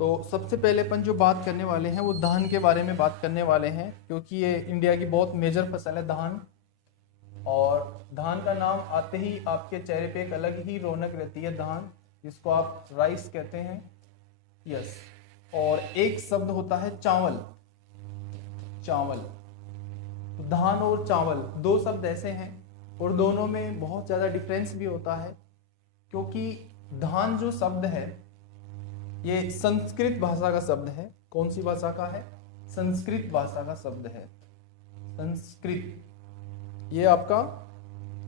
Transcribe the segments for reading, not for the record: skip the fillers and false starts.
तो सबसे पहले अपन जो बात करने वाले हैं वो धान के बारे में बात करने वाले हैं, क्योंकि ये इंडिया की बहुत मेजर फसल है धान। और धान का नाम आते ही आपके चेहरे पे एक अलग ही रौनक रहती है, धान जिसको आप राइस कहते हैं। यस। और एक शब्द होता है चावल। चावल, धान और चावल दो शब्द ऐसे हैं और दोनों में बहुत ज़्यादा डिफरेंस भी होता है, क्योंकि धान जो शब्द है ये संस्कृत भाषा का शब्द है। कौन सी भाषा का है? संस्कृत भाषा का शब्द है। संस्कृत, ये आपका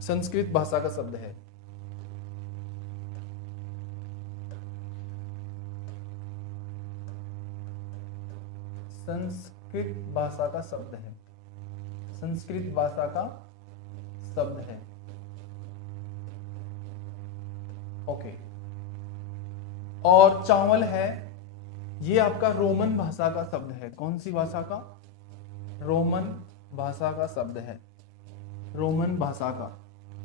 संस्कृत भाषा का शब्द है। संस्कृत भाषा का शब्द है। संस्कृत भाषा का शब्द है। ओके। और चावल है, ये आपका रोमन भाषा का शब्द है। कौन सी भाषा का? रोमन भाषा का शब्द है। रोमन भाषा का।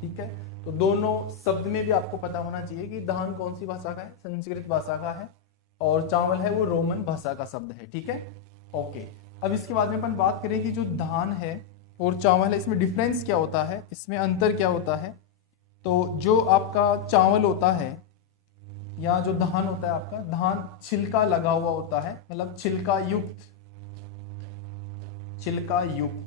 ठीक है, तो दोनों शब्द में भी आपको पता होना चाहिए कि धान कौन सी भाषा का है? संस्कृत भाषा का है, और चावल है वो रोमन भाषा का शब्द है। ठीक है, ओके। अब इसके बाद में अपन बात करें कि जो धान है और चावल है, इसमें डिफरेंस क्या होता है, इसमें अंतर क्या होता है। तो जो आपका चावल होता है या जो धान होता है आपका, धान छिलका लगा हुआ होता है, मतलब छिलका युक्त। छिलका युक्त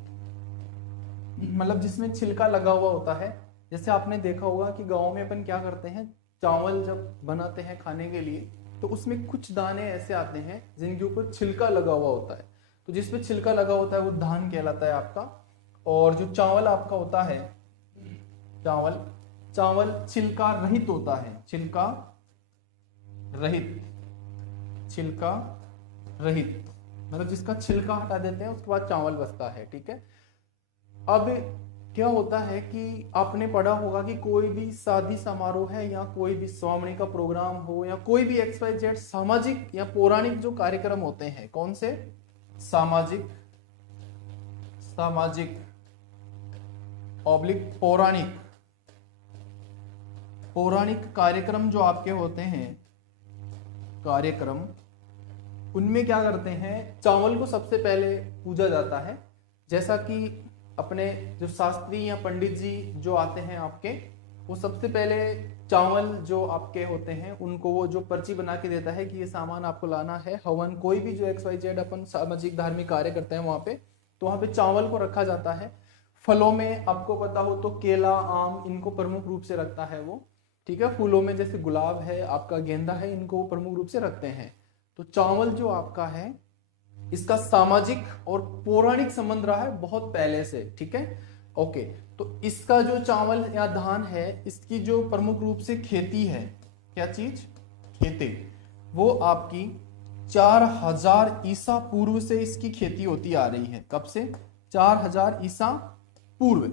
मतलब जिसमें छिलका लगा हुआ होता है। जैसे आपने देखा होगा कि गांव में अपन क्या करते हैं, चावल जब बनाते हैं खाने के लिए तो उसमें कुछ दाने ऐसे आते हैं जिनके ऊपर छिलका लगा हुआ होता है। तो जिसपे छिलका लगा होता है वो धान कहलाता है आपका। और जो चावल आपका होता है, चावल छिलका रहित होता है। छिलका रहित, छिलका रहित मतलब जिसका छिलका हटा देते हैं उसके बाद चावल बचता है। ठीक है। अब क्या होता है कि आपने पढ़ा होगा कि कोई भी शादी समारोह है या कोई भी स्वामी का प्रोग्राम हो या कोई भी XYZ सामाजिक या पौराणिक जो कार्यक्रम होते हैं, कौन से? सामाजिक ऑब्लिक पौराणिक कार्यक्रम जो आपके होते हैं, कार्यक्रम, उनमें क्या करते हैं, चावल को सबसे पहले पूजा जाता है। जैसा कि अपने जो शास्त्री या पंडित जी जो आते हैं आपके, वो सबसे पहले चावल जो आपके होते हैं उनको वो जो पर्ची बना के देता है कि ये सामान आपको लाना है। हवन, कोई भी जो XYZ अपन सामाजिक धार्मिक कार्य करते हैं वहां पे, तो वहां पे चावल को रखा जाता है। फलों में आपको पता हो तो केला, आम, इनको प्रमुख रूप से रखता है वो। ठीक है। फूलों में जैसे गुलाब है, आपका गेंदा है, इनको प्रमुख रूप से रखते हैं। तो चावल जो आपका है इसका सामाजिक और पौराणिक संबंध रहा है बहुत पहले से। ठीक है, ओके। तो इसका जो चावल या धान है, इसकी जो प्रमुख रूप से खेती है, क्या चीज? खेती। वो आपकी 4000 ईसा पूर्व से इसकी खेती होती आ रही है। कब से? 4000 ईसा पूर्व।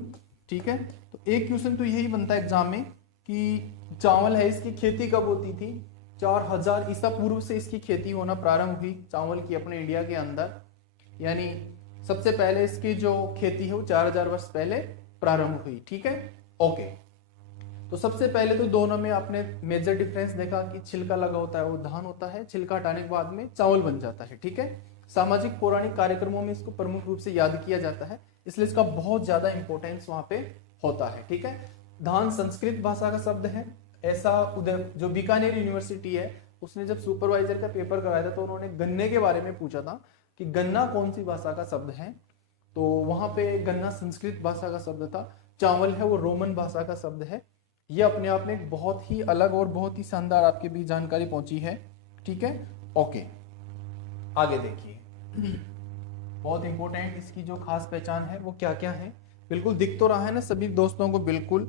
ठीक है। तो एक क्वेश्चन तो यही बनता है एग्जाम में कि चावल है इसकी खेती कब होती थी? 4000 ईसा पूर्व से इसकी खेती होना प्रारंभ हुई चावल की अपने इंडिया के अंदर। यानी सबसे पहले इसकी जो खेती है वो 4000 वर्ष पहले प्रारंभ हुई। ठीक है, ओके। तो सबसे पहले तो दोनों में आपने मेजर डिफरेंस देखा कि छिलका लगा होता है वो धान होता है, छिलका हटाने के बाद में चावल बन जाता है। ठीक है। सामाजिक पौराणिक कार्यक्रमों में इसको प्रमुख रूप से याद किया जाता है, इसलिए इसका बहुत ज्यादा इंपॉर्टेंस वहां पे होता है। ठीक है। धान संस्कृत भाषा का शब्द है। ऐसा उधर जो बीकानेर यूनिवर्सिटी है, उसने जब सुपरवाइजर का पेपर कराया था तो उन्होंने गन्ने के बारे में पूछा था कि गन्ना कौन सी भाषा का शब्द है। तो वहां पे गन्ना संस्कृत भाषा का शब्द था, चावल है वो रोमन भाषा का शब्द है। ये अपने आप में एक बहुत ही अलग और बहुत ही शानदार आपके बीच जानकारी पहुंची है। ठीक है, ओके। आगे देखिए, बहुत इंपॉर्टेंट इसकी जो खास पहचान है वो क्या क्या है। बिल्कुल दिख तो रहा है ना सभी दोस्तों को? बिल्कुल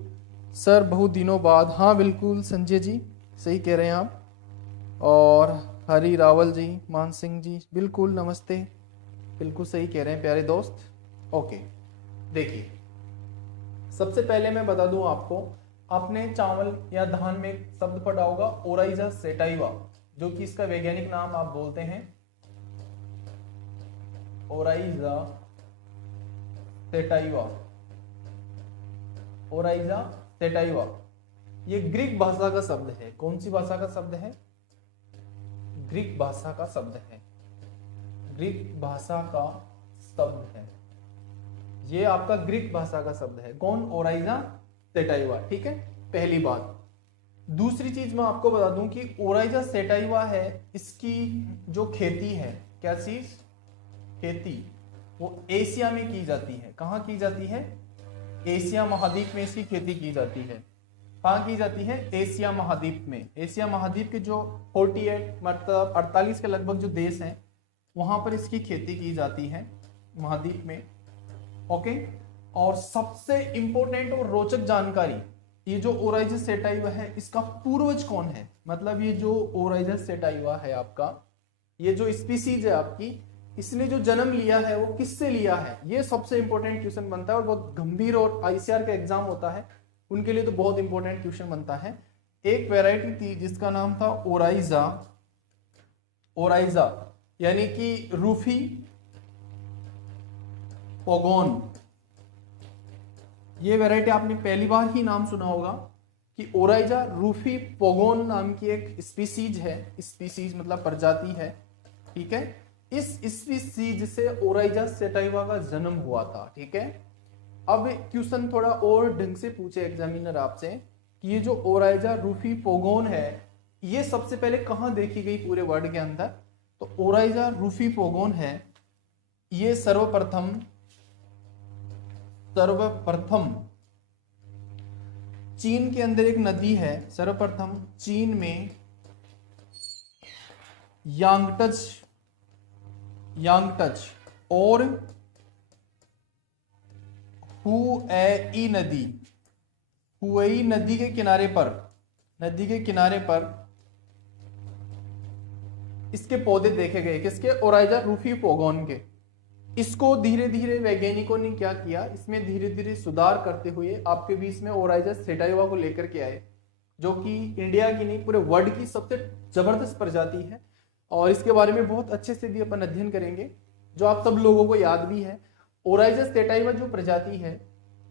सर, बहुत दिनों बाद। हाँ बिल्कुल संजय जी, सही कह रहे हैं आप। और हरी रावल जी, मान सिंह जी, बिल्कुल नमस्ते, बिल्कुल सही कह रहे हैं प्यारे दोस्त। ओके, देखिए सबसे पहले मैं बता दूं आपको, आपने चावल या धान में एक शब्द पढ़ा होगा ओराइजा सेटाइवा, जो कि इसका वैज्ञानिक नाम आप बोलते हैं ओराइजा सेटाइवा। ओराइजा सेटाइवा ये ग्रीक भाषा का शब्द है। कौन सी भाषा का शब्द है? ग्रीक भाषा का शब्द है, ग्रीक भाषा का शब्द है, ये आपका ग्रीक भाषा का शब्द है। कौन? Oryza sativa. ठीक है, पहली बात। दूसरी चीज मैं आपको बता दूं कि ओराइजा सेटाइवा है, इसकी जो खेती है, क्या चीज? खेती, वो एशिया में की जाती है। कहाँ की जाती है? एशिया महाद्वीप में इसकी खेती की जाती है। कहाँ की जाती है? एशिया महाद्वीप में। एशिया महाद्वीप के जो 48 मतलब 48 के लगभग जो देश हैं, वहां पर इसकी खेती की जाती है, महाद्वीप में। ओके, और सबसे इंपॉर्टेंट और रोचक जानकारी, ये जो ओराइजा सेटाइवा है, इसका पूर्वज कौन है? मतलब ये जो ओराइजा सेटाइवा है आपका, ये जो स्पीसीज है आपकी, इसने जो जन्म लिया है वो किससे लिया है? ये सबसे इंपॉर्टेंट क्वेश्चन बनता है और बहुत गंभीर, और आईसीआर का एग्जाम होता है उनके लिए तो बहुत इंपॉर्टेंट क्वेश्चन बनता है। एक वैरायटी थी जिसका नाम था ओराइजा, ओराइजा यानी कि रूफी पोगोन। ये वैरायटी आपने पहली बार ही नाम सुना होगा कि ओराइजा रूफी पोगोन नाम की एक स्पीसीज है। स्पीसीज मतलब प्रजाति है। ठीक है, इस स्पीसीज से ओराइजा सेटाइवा का जन्म हुआ था। ठीक है, अब क्वेश्चन थोड़ा और ढंग से पूछे एग्जामिनर आपसे कि ये जो ओराइजा रूफी पोगोन है, ये सबसे पहले कहां देखी गई पूरे वर्ल्ड के अंदर? तो ओराइजा रूफी पोगोन है, ये सर्वप्रथम चीन के अंदर एक नदी है, सर्वप्रथम चीन में यांगटज और हुएई नदी के किनारे पर इसके पौधे देखे गए। किसके? ओराइजा रूफी पोगोन के। इसको धीरे धीरे वैज्ञानिकों ने क्या किया, इसमें धीरे धीरे सुधार करते हुए आपके बीच में ओराइजा सेटाइवा को लेकर के आए, जो कि इंडिया की नहीं पूरे वर्ल्ड की सबसे जबरदस्त प्रजाति है। और इसके बारे में बहुत अच्छे से भी अपन अध्ययन करेंगे, जो आप सब लोगों को याद भी है। ओराइजा सेटाइवा जो प्रजाति है,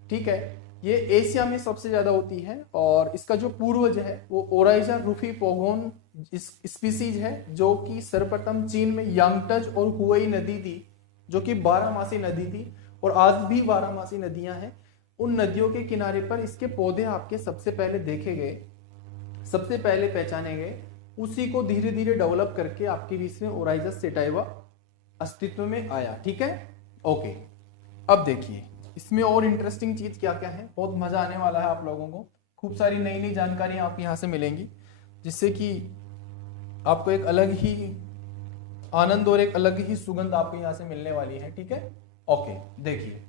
ठीक है, ये एशिया में सबसे ज्यादा होती है, और इसका जो पूर्वज है वो ओराइजा रूफी पोगोन स्पीसीज है, जो कि सर्वप्रथम चीन में यांगटज और हुएई नदी थी, जो कि 12मासी नदी थी, और आज भी 12मासी नदियां हैं। उन नदियों के किनारे पर इसके पौधे आपके सबसे पहले देखे गए, सबसे पहले पहचाने गए। उसी को धीरे धीरे डेवलप करके आपके बीच में ओराइजा सेटाइवा अस्तित्व में आया। ठीक है, ओके। अब देखिए इसमें और इंटरेस्टिंग चीज क्या क्या है, बहुत मजा आने वाला है आप लोगों को। खूब सारी नई नई जानकारी आपको यहाँ से मिलेंगी, जिससे कि आपको एक अलग ही आनंद और एक अलग ही सुगंध आपको यहाँ से मिलने वाली है। ठीक है, ओके। देखिए,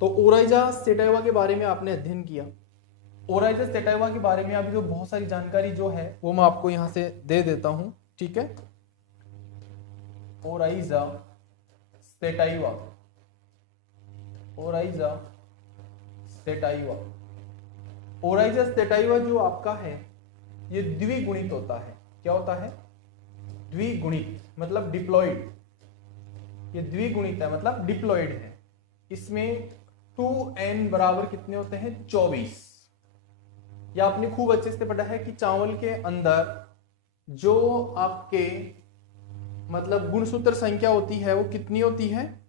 तो ओराइजा सेटाइवा के बारे में आपने अध्ययन किया। ओराइजा सेटाइवा के बारे में अभी जो बहुत सारी जानकारी जो है वो मैं आपको यहाँ से दे देता हूँ। ठीक है, Oryza sativa, Oryza sativa, Oryza sativa जो आपका है ये द्विगुणित होता है। क्या होता है? द्विगुणित मतलब डिप्लॉइड। ये द्विगुणित है मतलब डिप्लॉइड है। इसमें 2n बराबर कितने होते हैं? 24। या आपने खूब अच्छे से पढ़ा है कि चावल के अंदर जो आपके मतलब गुणसूत्र संख्या होती है वो कितनी होती है?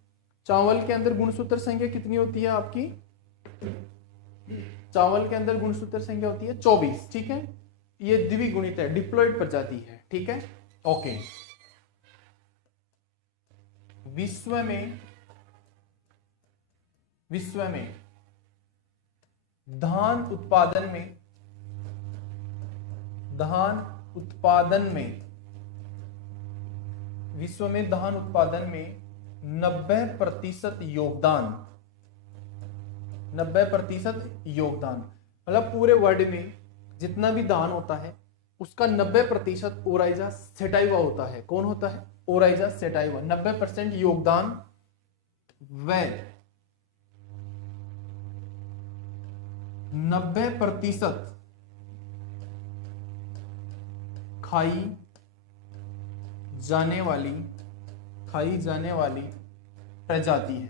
चावल के अंदर गुणसूत्र संख्या कितनी होती है आपकी? चावल के अंदर गुणसूत्र संख्या होती है 24। ठीक है, ये द्विगुणित है, डिप्लॉइड प्रजाति है। ठीक है, ओके। विश्व में धान उत्पादन विश्व में धान उत्पादन में 90% योगदान मतलब पूरे वर्ल्ड में जितना भी धान होता है उसका 90% ओराइजा सेटाइवा होता है। कौन होता है? Oryza sativa. 90% योगदान व 90% खाई जाने वाली प्रजाति है।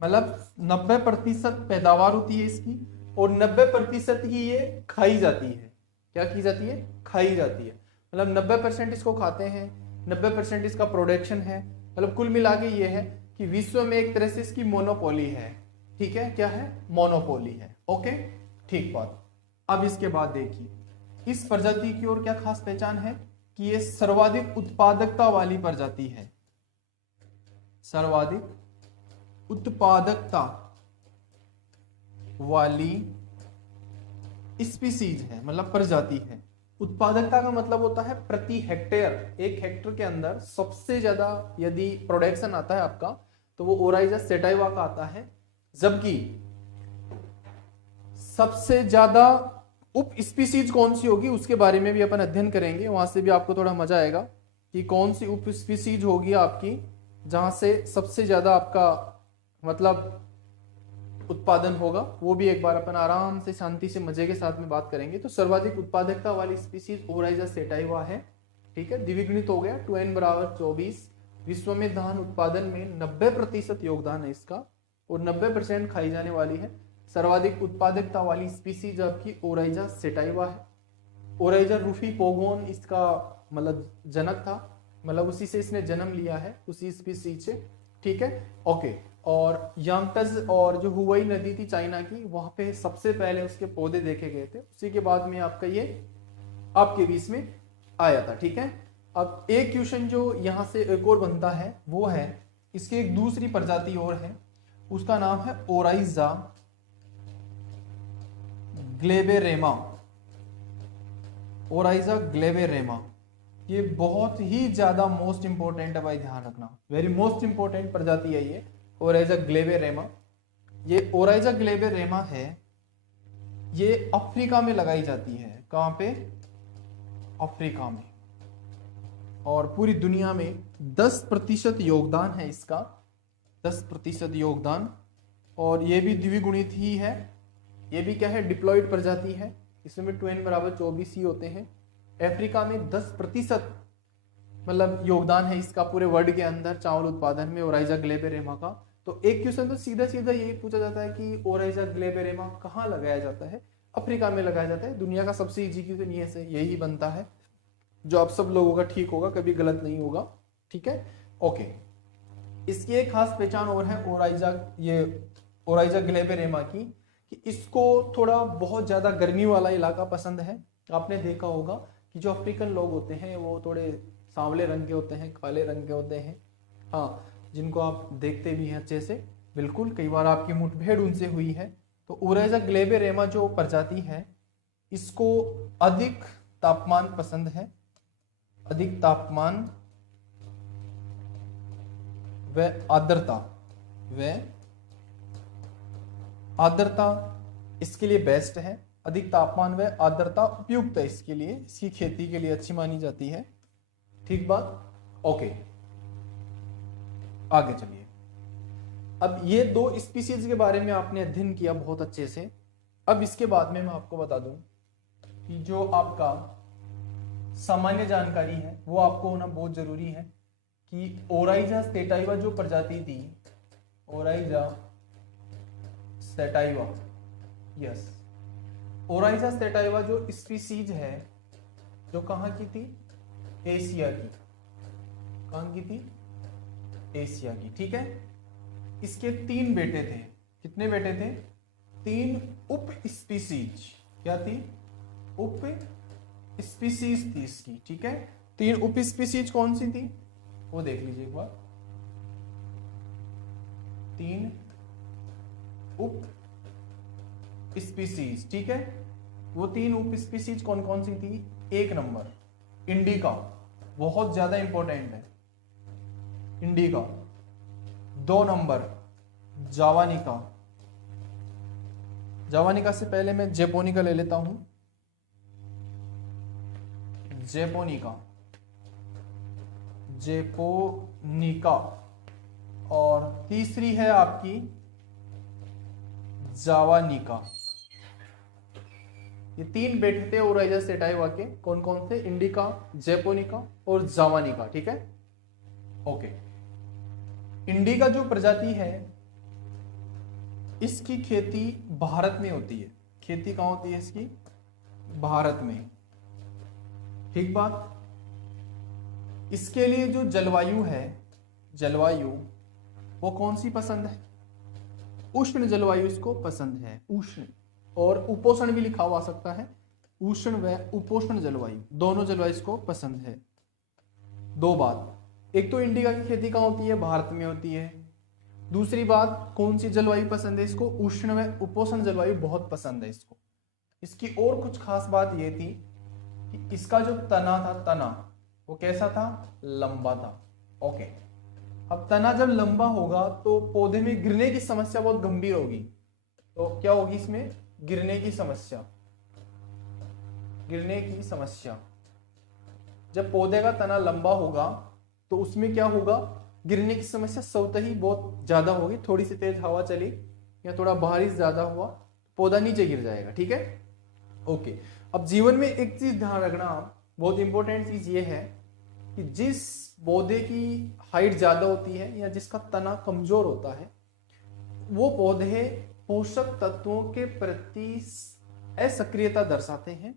मतलब 90% पैदावार होती है इसकी और 90% ही ये खाई जाती है। क्या की जाती है? खाई जाती है। मतलब 90% इसको खाते हैं, 90% इसका प्रोडक्शन है। मतलब कुल मिला के ये है कि विश्व में एक तरह से इसकी मोनोपोली है। ठीक है, क्या है? मोनोपोली है। ओके, ठीक बात। अब इसके बाद देखिए इस प्रजाति की और क्या खास पहचान है कि ये सर्वाधिक उत्पादकता वाली प्रजाति है। सर्वाधिक उत्पादकता वाली स्पीसीज है, मतलब प्रजाति है। उत्पादकता का मतलब होता है प्रति हेक्टेयर, एक हेक्टेयर के अंदर सबसे ज्यादा यदि प्रोडक्शन आता है आपका तो वो ओराइजा सेटाइवा का आता है, जबकि सबसे ज्यादा उप स्पीसीज कौन सी होगी उसके बारे में भी अपन अध्ययन करेंगे। वहां से भी आपको थोड़ा मजा आएगा कि कौन सी उप स्पीसीज होगी आपकी जहां से सबसे ज्यादा आपका मतलब उत्पादन होगा, वो भी एक बार अपन आराम से शांति से मजे के साथ में बात करेंगे। तो सर्वाधिक उत्पादकता वाली स्पीसीज ओराइजा सेटाइवा है। ठीक है, द्विगुणित हो गया, 2n बराबर 24। विश्व में धान उत्पादन में 90% योगदान है इसका और 90% खाई जाने वाली है। सर्वाधिक उत्पादकता वाली स्पीसीज आपकी ओराइजा सेटाइवा है। ओराइजा रूफी पोगोन इसका मतलब जनक था, मतलब उसी से इसने जन्म लिया है, उसी स्पीसीज से। ठीक है, ओके। और यांगटज और जो हुवई नदी थी चाइना की, वहां पे सबसे पहले उसके पौधे देखे गए थे, उसी के बाद में आपका ये आपके बीच में आया था। ठीक है, अब एक क्वेश्चन जो यहां से एक और बनता है वो है, इसकी एक दूसरी प्रजाति और है, उसका नाम है ओराइजा ग्लेबेरेमा। ओराइजा ग्लेबेरेमा ये बहुत ही ज्यादा मोस्ट इंपोर्टेंट है भाई, ध्यान रखना, वेरी मोस्ट इंपोर्टेंट प्रजाति है ये ओराइजा ग्लेबेरेमा। ये ओराइजा ग्लेबेरेमा है, ये अफ्रीका में लगाई जाती है। कहां पे? अफ्रीका में। और पूरी दुनिया में 10% योगदान है इसका, 10% योगदान। और ये भी द्विगुणित ही है, ये भी क्या है? डिप्लॉयड प्रजाति है। इसमें 2n बराबर 24 ही होते हैं। अफ्रीका में 10% मतलब योगदान है इसका पूरे वर्ल्ड के अंदर चावल उत्पादन में ओराइजा ग्लेबेरेमा का। तो एक क्वेश्चन तो सीधा सीधा यही पूछा जाता है कि ओराइजा ग्लेबेरेमा कहाँ लगाया जाता है? अफ्रीका में लगाया जाता है। दुनिया का सबसे इजी क्वेश्चन ये से यही बनता है, जो आप सब लोगों का ठीक होगा, कभी गलत नहीं होगा। ठीक है, ओके। इसकी एक खास पहचान और है ओराइजा ग्लेबेरेमा की, कि इसको थोड़ा बहुत ज्यादा गर्मी वाला इलाका पसंद है। आपने देखा होगा कि जो अफ्रीकन लोग होते हैं वो थोड़े सांवले रंग के होते हैं, काले रंग के होते हैं, हाँ, जिनको आप देखते भी हैं अच्छे से, बिल्कुल, कई बार आपकी मुठभेड़ उनसे हुई है। तो ओराइजा ग्लेबेरेमा जो प्रजाति है, इसको अधिक तापमान पसंद है, अधिक तापमान व आर्द्रता इसके लिए बेस्ट है। अधिक तापमान व आर्द्रता उपयुक्त है इसके लिए, इसकी खेती के लिए अच्छी मानी जाती है। ठीक बात, ओके। आगे चलिए। अब ये दो स्पीसीज के बारे में आपने अध्ययन किया बहुत अच्छे से। अब इसके बाद में मैं आपको बता दूं कि जो आपका सामान्य जानकारी है वो आपको होना बहुत जरूरी है कि ओराइजा सेटाइवा जो प्रजाति थी, Oryza sativa, yes, Oryza sativa जो स्पीसीज है, जो कहाँ की थी? एशिया की। कहाँ की थी? एशिया की। ठीक है, इसके 3 बेटे थे। कितने बेटे थे? 3 उप स्पीसीज। क्या थी? उप स्पीसीज थी इसकी। ठीक है, 3 उप स्पीसीज कौन सी थी वो देख लीजिए एक बार। 3 उप स्पीसीज। ठीक है, वो 3 उप स्पीसीज कौन कौन सी थी? 1 नंबर इंडिका, बहुत ज्यादा इंपॉर्टेंट है इंडिका। 2 नंबर जावानिका, जावानिका से पहले मैं जेपोनिका ले लेता हूं, जेपोनिका, जेपोनिका। और तीसरी है आपकी जावानिका। ये 3 बेटे थे ओराइजा सेटाइवा के। कौन कौन से? इंडिका, जेपोनिका और जावानिका। ठीक है, ओके। इंडिका जो प्रजाति है इसकी खेती भारत में होती है। खेती कहां होती है इसकी? भारत में। ठीक बात, इसके लिए जो जलवायु है, जलवायु वो कौन सी पसंद है? उष्ण जलवायु इसको पसंद है, उष्ण। और उपोष्ण भी लिखा हुआ सकता है, उष्ण व उपोष्ण जलवायु, दोनों जलवायु इसको पसंद है। दो बात, एक तो इंडिका की खेती कहाँ होती है? भारत में होती है। दूसरी बात, कौन सी जलवायु पसंद है इसको? उष्ण व उपोष्ण जलवायु बहुत पसंद है इसको। इसकी और कुछ खास बात यह थी कि इसका जो तना था, तना वो कैसा था? लंबा था। ओके, अब तना जब लंबा होगा तो पौधे में गिरने की समस्या बहुत गंभीर होगी। तो क्या होगी इसमें? गिरने की समस्या, गिरने की समस्या। जब पौधे का तना लंबा होगा तो उसमें क्या होगा? गिरने की समस्या स्वतः ही बहुत ज्यादा होगी। थोड़ी सी तेज हवा चली या थोड़ा बारिश ज्यादा हुआ, पौधा नीचे गिर जाएगा। ठीक है, ओके। अब जीवन में एक चीज ध्यान रखना, बहुत इंपॉर्टेंट चीज ये है कि जिस पौधे की हाइट ज्यादा होती है या जिसका तना कमजोर होता है, वो पौधे पोषक तत्वों के प्रति असक्रियता दर्शाते हैं,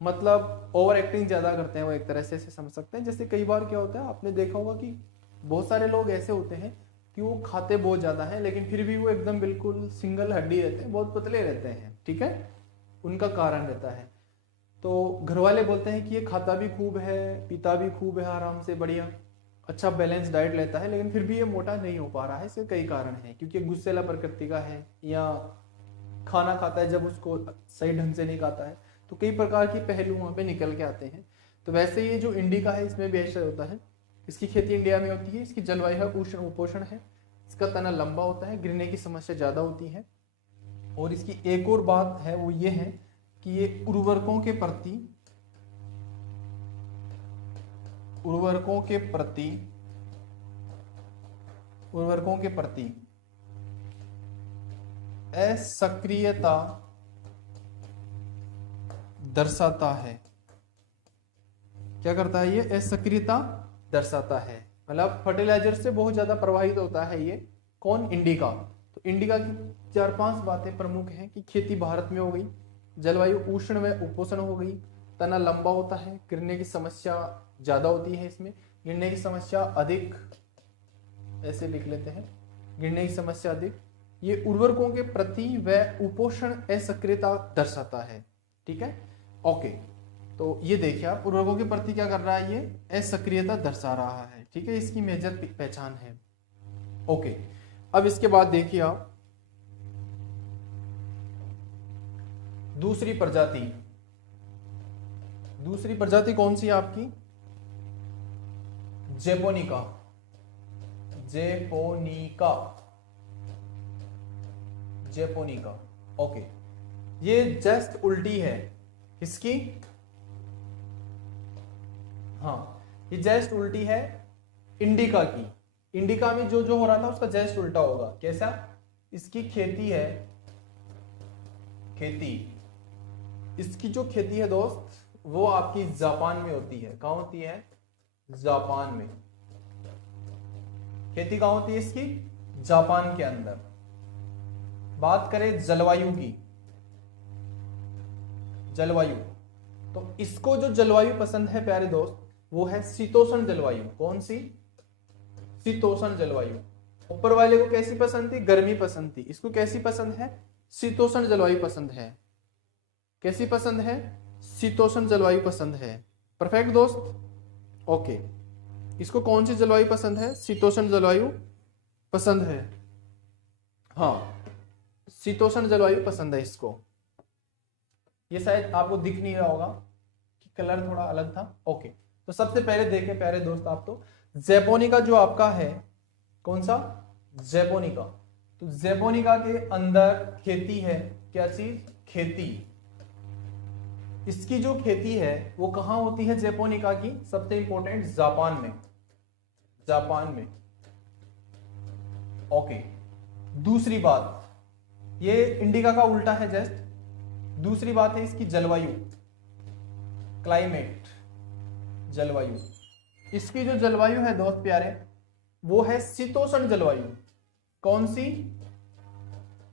मतलब ओवर एक्टिंग ज्यादा करते हैं। वो एक तरह से समझ सकते हैं। जैसे कई बार क्या होता है, आपने देखा होगा कि बहुत सारे लोग ऐसे होते हैं कि वो खाते बहुत ज्यादा है लेकिन फिर भी वो एकदम बिल्कुल सिंगल हड्डी रहते हैं, बहुत पतले रहते हैं। ठीक है, उनका कारण रहता है। तो घर वाले बोलते हैं कि ये खाता भी खूब है, पीता भी खूब है, आराम से बढ़िया अच्छा बैलेंस डाइट लेता है, लेकिन फिर भी ये मोटा नहीं हो पा रहा है। इसके कई कारण हैं, क्योंकि गुस्सेला प्रकृति का है या खाना खाता है जब उसको सही ढंग से नहीं खाता है। तो कई प्रकार की पहलू वहां पे निकल के आते हैं। तो वैसे ये जो इंडिका है इसमें भी ऐसा होता है। इसकी खेती इंडिया में होती है। इसकी जलवायु है उष्ण उपोष्ण है। इसका तना लंबा होता है, गिरने की समस्या ज्यादा होती है। और इसकी एक और बात है, वो ये है कि ये उर्वरकों के प्रति असक्रियता दर्शाता है। क्या करता है ये? असक्रियता दर्शाता है, मतलब फर्टिलाइजर से बहुत ज्यादा प्रभावित होता है ये। कौन? इंडिका। तो इंडिका की 4-5 बातें प्रमुख हैं कि खेती भारत में हो गई, जलवायु उष्ण व उपोष्ण हो गई, तना लंबा होता है, गिरने की समस्या ज्यादा होती है, इसमें गिरने की समस्या अधिक, ऐसे लिख लेते हैं, गिरने की समस्या अधिक। ये उर्वरकों के प्रति व उपोषण असक्रियता दर्शाता है। ठीक है, ओके। तो ये देखिए आप, उर्वरकों के प्रति क्या कर रहा है? ये असक्रियता दर्शा रहा है। ठीक है, इसकी मेजर पहचान है। ओके, अब इसके बाद देखिए आप दूसरी प्रजाति कौन सी है आपकी? जेपोनिका। ओके, ये जस्ट उल्टी है इसकी। हाँ, ये जस्ट उल्टी है इंडिका की। इंडिका में जो जो हो रहा था उसका जस्ट उल्टा होगा। कैसा? इसकी खेती है, इसकी जो खेती है दोस्त, वो आपकी जापान में होती है। कहां होती है? जापान में। खेती कहां होती है इसकी? जापान के अंदर। बात करें जलवायु की, तो इसको जो जलवायु पसंद है प्यारे दोस्त, वो है शीतोष्ण जलवायु। कौन सी? शीतोष्ण जलवायु। ऊपर वाले को कैसी पसंद थी? गर्मी पसंद थी। इसको कैसी पसंद है? शीतोष्ण जलवायु पसंद है। कैसी पसंद है? शीतोष्ण जलवायु पसंद है। परफेक्ट दोस्त, ओके। इसको कौन सी जलवायु पसंद है? शीतोष्ण जलवायु पसंद है। हाँ, शीतोष्ण जलवायु पसंद है इसको। ये शायद आपको दिख नहीं रहा होगा कि कलर थोड़ा अलग था। ओके, तो सबसे पहले देखें प्यारे दोस्त, आप तो जेपोनिका जो आपका है, कौन सा? जेपोनिका। तो जेपोनिका के अंदर खेती है। क्या चीज? खेती। इसकी जो खेती है वो कहां होती है जेपोनिका की? सबसे इंपॉर्टेंट, जापान में। ओके, दूसरी बात, ये इंडिका का उल्टा है जस्ट। दूसरी बात है इसकी जलवायु, क्लाइमेट, जलवायु। इसकी जो जलवायु है दोस्त प्यारे, वो है शीतोष्ण जलवायु। कौन सी?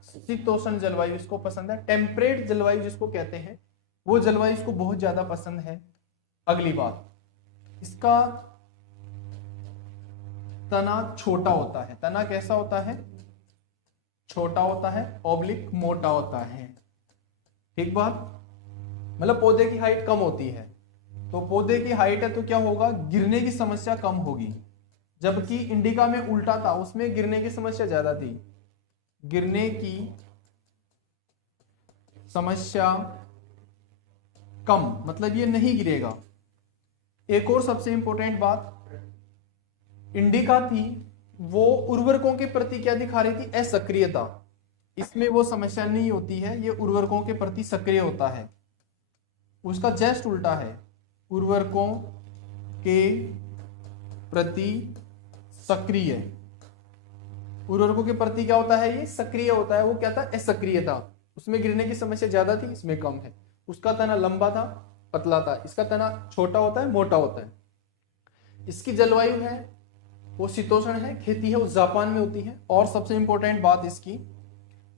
शीतोष्ण जलवायु इसको पसंद है। टेम्परेट जलवायु जिसको कहते हैं, वो जलवायु इसको बहुत ज्यादा पसंद है। अगली बात, इसका तना छोटा होता है। तना कैसा होता है? छोटा होता है, ऑब्लिक मोटा होता है। ठीक बात, मतलब पौधे की हाइट कम होती है। तो पौधे की हाइट है तो क्या होगा? गिरने की समस्या कम होगी। जबकि इंडिका में उल्टा था, उसमें गिरने की समस्या ज्यादा थी। गिरने की समस्या कम, मतलब ये नहीं गिरेगा। एक और सबसे इंपॉर्टेंट बात, इंडिका थी वो उर्वरकों के प्रति क्या दिखा रही थी? असक्रियता। इसमें वो समस्या नहीं होती है, ये उर्वरकों के प्रति सक्रिय होता है। उसका जस्ट उल्टा है, उर्वरकों के प्रति सक्रिय। उर्वरकों के प्रति क्या होता है? ये सक्रिय होता है। वो क्या था? असक्रियता। उसमें गिरने की समस्या ज्यादा थी, इसमें कम है। उसका तना लंबा था, पतला था। इसका तना छोटा होता है, मोटा होता है। इसकी जलवायु है वो शीतोष्ण है। खेती है वो जापान में होती है। और सबसे इंपॉर्टेंट बात इसकी,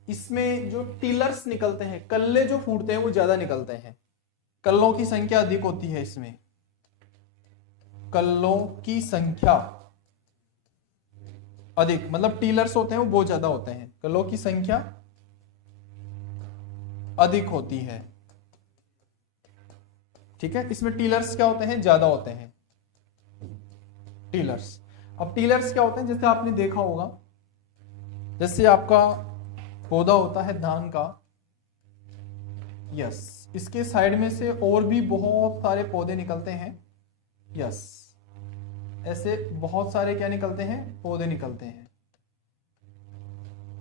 इसमें जो टिलर्स निकलते हैं, कल्ले जो फूटते हैं वो ज्यादा निकलते हैं। कल्लों की संख्या अधिक होती है इसमें। कल्लों की संख्या अधिक, मतलब टिलर्स होते हैं वो बहुत ज्यादा होते हैं। कल्लों की संख्या अधिक होती है। ठीक है, इसमें टिलर्स क्या होते हैं? ज्यादा होते हैं टिलर्स। अब टिलर्स क्या होते हैं? जैसे आपने देखा होगा, जैसे आपका पौधा होता है धान का, यस, इसके साइड में से और भी बहुत सारे पौधे निकलते हैं। यस, ऐसे बहुत सारे क्या निकलते हैं? पौधे निकलते हैं।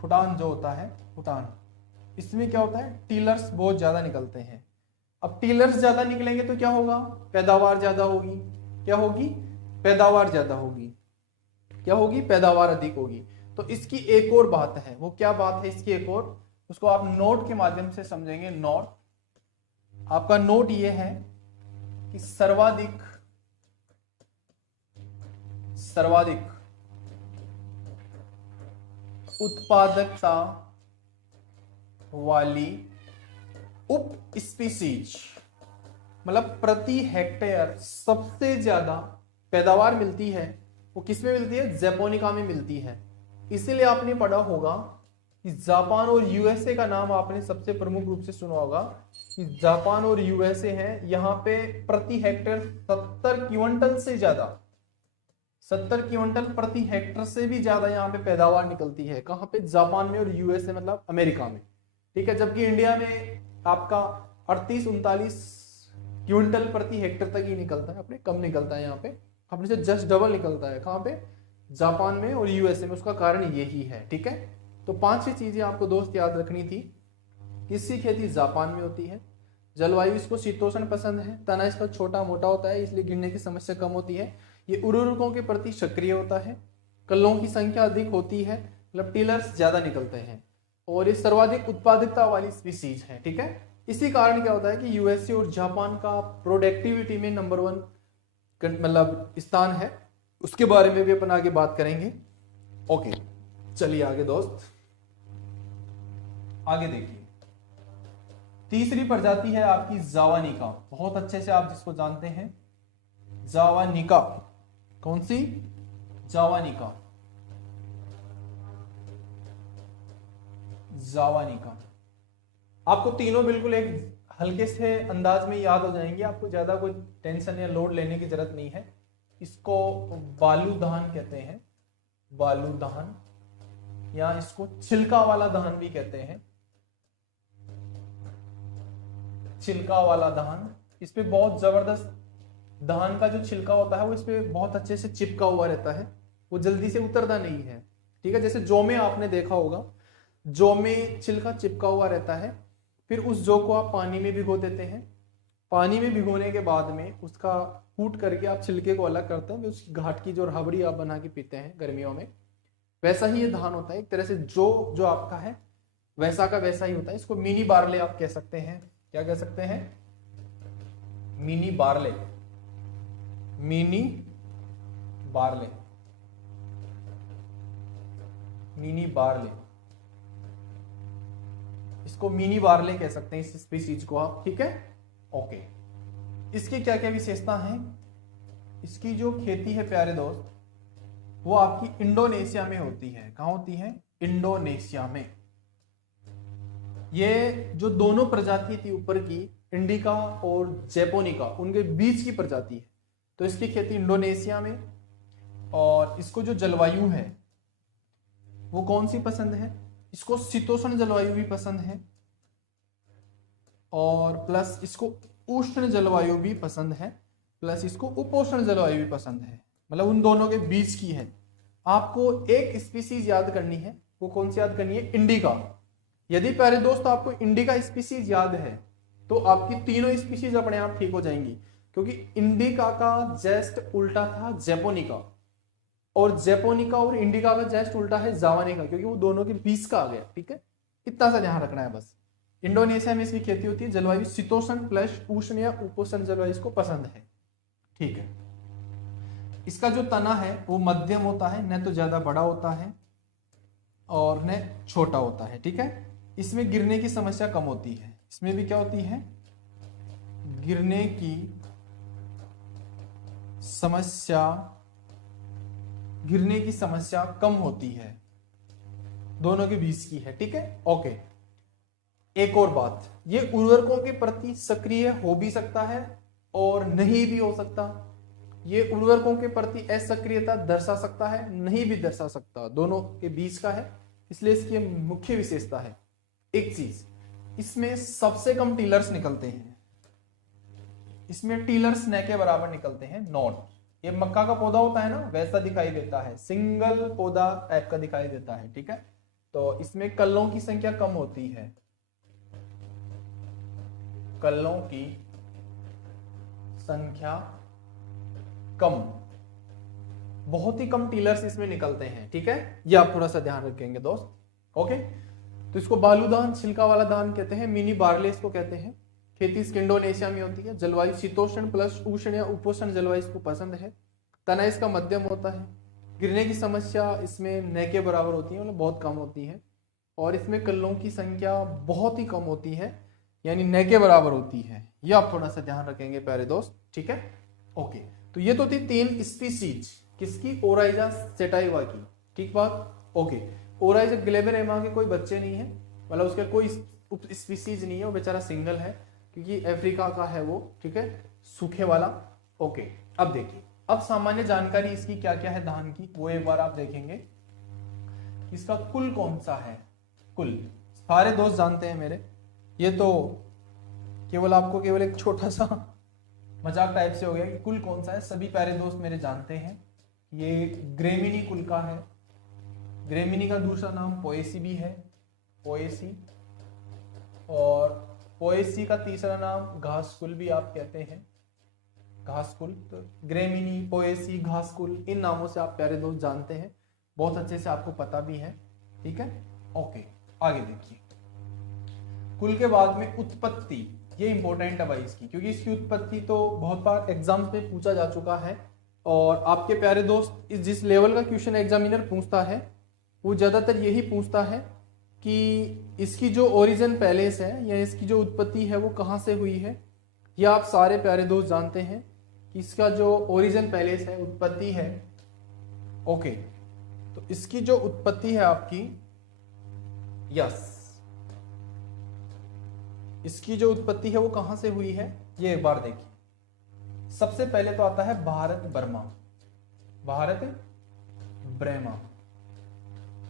फुटान जो होता है, फुटान, इसमें क्या होता है? टिलर्स बहुत ज्यादा निकलते हैं। अब टिलर्स ज्यादा निकलेंगे तो क्या होगा? पैदावार ज्यादा होगी। क्या होगी? पैदावार ज्यादा होगी। क्या होगी? पैदावार अधिक होगी। तो इसकी एक और बात है, वो क्या बात है इसकी एक और, उसको आप नोट के माध्यम से समझेंगे। नोट, आपका नोट ये है कि सर्वाधिक उत्पादकता वाली उप स्पीसीज, मतलब प्रति हेक्टेयर सबसे ज्यादा पैदावार मिलती है, वो किसमें मिलती है? जैपोनिका में मिलती है। इसीलिए आपने पढ़ा होगा कि जापान और यूएसए का नाम आपने सबसे प्रमुख रूप से सुना होगा कि जापान और यूएसए है, यहाँ पे प्रति हेक्टेयर 70 क्विंटल से ज्यादा, 70 क्विंटल प्रति हेक्टेयर से भी ज्यादा यहाँ पे पैदावार निकलती है। कहाँ पे? जापान में और यूएसए मतलब अमेरिका में। ठीक है, जबकि इंडिया में आपका 38-39 क्विंटल प्रति हेक्टेयर तक ही निकलता है, अपने कम निकलता है। यहाँ पे अपने से जस्ट डबल निकलता है। कहाँ पे? जापान में और यूएसए में। उसका कारण यही है। ठीक है, तो 5 चीजें आपको दोस्त याद रखनी थी। इसकी खेती जापान में होती है, जलवायु इसको शीतोष्ण पसंद है, तना इसका छोटा मोटा होता है, इसलिए गिरने की समस्या कम होती है, ये उर्वरकों के प्रति सक्रिय होता है, कल्लों की संख्या अधिक होती है, मतलब टिलर्स ज्यादा निकलते हैं, और ये सर्वाधिक उत्पादकता वाली स्पीसीज है। ठीक है, इसी कारण क्या होता है कि यूएसए और जापान का प्रोडक्टिविटी में नंबर 1 मतलब स्थान है। उसके बारे में भी अपन आगे बात करेंगे। ओके, चलिए आगे दोस्त, आगे देखिए। तीसरी प्रजाति है आपकी जावानिका, बहुत अच्छे से आप जिसको जानते हैं, जावानिका। कौन सी? जावानिका। जावानिका आपको तीनों बिल्कुल एक हल्के से अंदाज में याद हो जाएंगे, आपको ज्यादा कोई टेंशन या लोड लेने की जरूरत नहीं है। इसको बालू दहन कहते हैं, बालू दहन, या इसको छिलका वाला दहन भी कहते हैं, छिलका वाला दहन। इस पे बहुत जबरदस्त दहन का जो छिलका होता है वो इस पे बहुत अच्छे से चिपका हुआ रहता है, वो जल्दी से उतरता नहीं है। ठीक है, जैसे जौ में आपने देखा होगा, जौ में छिलका चिपका हुआ रहता है, फिर उस जौ को आप पानी में भिगो देते हैं, पानी में भिगोने के बाद में उसका कूट करके आप छिलके को अलग करते हैं, उसकी घाट की जो रबड़ी आप बना के पीते हैं गर्मियों में, वैसा ही ये धान होता है। एक तरह से जो आपका है वैसा का वैसा ही होता है। इसको मिनी बार्ले आप कह सकते हैं। क्या कह सकते हैं? Mini barley, mini barley, mini barley, इसको मिनी बार्ले कह सकते हैं इस स्पीसीज को आप। ठीक है, ओके। इसकी क्या क्या विशेषता है? इसकी जो खेती है प्यारे दोस्त, वो आपकी इंडोनेशिया में होती है। कहाँ होती है? इंडोनेशिया में। ये जो दोनों प्रजाति थी ऊपर की, इंडिका और जैपोनिका, उनके बीच की प्रजाति है। तो इसकी खेती इंडोनेशिया में। और इसको जो जलवायु है वो कौन सी पसंद है? इसको शीतोष्ण जलवायु भी पसंद है और प्लस इसको उष्ण जलवायु भी पसंद है, प्लस इसको उपोष्ण जलवायु भी पसंद है। मतलब उन दोनों के बीच की है। आपको एक स्पीसीज याद करनी है। वो कौन सी याद करनी है? इंडिका। यदि प्यारे दोस्त आपको इंडिका स्पीसीज याद है तो आपकी तीनों स्पीसीज अपने आप ठीक हो जाएंगी, क्योंकि इंडिका का जस्ट उल्टा था जैपोनिका, और जैपोनिका और इंडिका का जस्ट उल्टा है जावानिका, क्योंकि वो दोनों के बीच का आ गया। ठीक है, इतना सा ध्यान रखना है बस। इंडोनेशिया में इसकी खेती होती है। जलवायु शीतोष्ण प्लस उष्ण या उपोष्ण जलवायु इसको पसंद है। ठीक है, इसका जो तना है वो मध्यम होता है, न तो ज्यादा बड़ा होता है और न छोटा होता है। ठीक है, इसमें गिरने की समस्या कम होती है। इसमें भी क्या होती है? गिरने की समस्या कम होती है। दोनों के बीच की है। ठीक है, ओके। एक और बात, ये उर्वरकों के प्रति सक्रिय हो भी सकता है और नहीं भी हो सकता। ये उर्वरकों के प्रति असक्रियता दर्शा सकता है, नहीं भी दर्शा सकता, दोनों के बीच का है। इसलिए इसकी मुख्य विशेषता है एक चीज, इसमें सबसे कम टीलर्स निकलते हैं। इसमें टीलर्स न के बराबर निकलते हैं, नॉट। ये मक्का का पौधा होता है ना, वैसा दिखाई देता है, सिंगल पौधा टाइप का दिखाई देता है। ठीक है, तो इसमें कल्लों की संख्या कम होती है। कल्लों की संख्या कम, बहुत ही कम टीलर्स इसमें निकलते हैं। ठीक है, ये आप थोड़ा सा ध्यान रखेंगे दोस्त। ओके, तो इसको बालू धान, छिलका वाला धान कहते हैं, मिनी बार्ले इसको कहते हैं। खेती इसकी इंडोनेशिया में होती है। जलवायु शीतोष्ण प्लस उष्ण या उपोष्ण जलवायु इसको पसंद है। तना इसका मध्यम होता है। गिरने की समस्या इसमें न के बराबर होती है, मतलब बहुत कम होती है। और इसमें कल्लों की संख्या बहुत ही कम होती है, यानी न के बराबर होती है। ये आप थोड़ा सा ध्यान रखेंगे प्यारे दोस्त। ठीक है, ओके। तो ये तो थी 3 स्पीसीज किसकी? ओराइजा सेटाइवा की। ठीक बात, ओके। ओराइजा ग्लेबरेमा के कोई बच्चे नहीं है, मतलब उसके कोई उप स्पीसीज नहीं है, वो बेचारा सिंगल है, क्योंकि अफ्रीका का है वो। ठीक है, सूखे वाला। ओके, अब देखिए, अब सामान्य जानकारी इसकी क्या क्या है धान की, वो एक बार आप देखेंगे। इसका कुल कौन सा है? कुल सारे दोस्त जानते हैं मेरे, ये तो केवल आपको केवल एक छोटा सा मजाक टाइप से हो गया कि कुल कौन सा है। सभी प्यारे दोस्त मेरे जानते हैं, ये ग्रेमिनी कुल का है। ग्रेमिनी का दूसरा नाम पोएसी भी है, पोएसी। और पोएसी का तीसरा नाम घासकुल भी आप कहते हैं, घासकुल। तो ग्रेमिनी, पोएसी, घासकुल, इन नामों से आप प्यारे दोस्त जानते हैं, बहुत अच्छे से आपको पता भी है। ठीक है, ओके। आगे देखिए, कुल के बाद में उत्पत्ति, ये इंपॉर्टेंट है भाई इसकी, क्योंकि इसकी उत्पत्ति तो बहुत बार एग्जाम में पूछा जा चुका है। और आपके प्यारे दोस्त इस जिस लेवल का क्वेश्चन एग्जामिनर पूछता है वो ज्यादातर यही पूछता है कि इसकी जो ओरिजिन पैलेस है या इसकी जो उत्पत्ति है वो कहाँ से हुई है। ये आप सारे प्यारे दोस्त जानते हैं कि इसका जो ओरिजिन पैलेस है, उत्पत्ति है। ओके, तो इसकी जो उत्पत्ति है आपकी, यस, इसकी जो उत्पत्ति है वो कहां से हुई है, ये एक बार देखिए। सबसे पहले तो आता है भारत बर्मा, भारत ब्रह्मा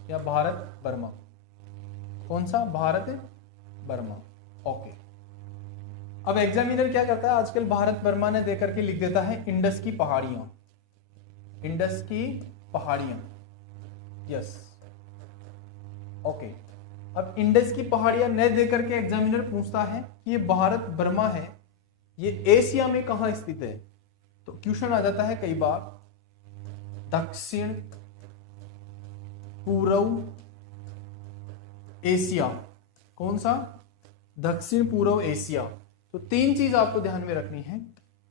या भारत बर्मा। कौन सा? भारत बर्मा। ओके, अब एग्जामिनर क्या करता है आजकल, भारत बर्मा ने देकर के लिख देता है इंडस की पहाड़ियां, इंडस की पहाड़ियां। Yes, okay. अब इंडस की पहाड़ियां न देकर के एग्जामिनर पूछता है कि ये भारत बर्मा है, ये एशिया में कहां स्थित है। तो क्वेश्चन आ जाता है कई बार दक्षिण पूर्व एशिया। कौन सा? दक्षिण पूर्व एशिया। तो 3 चीज आपको ध्यान में रखनी है।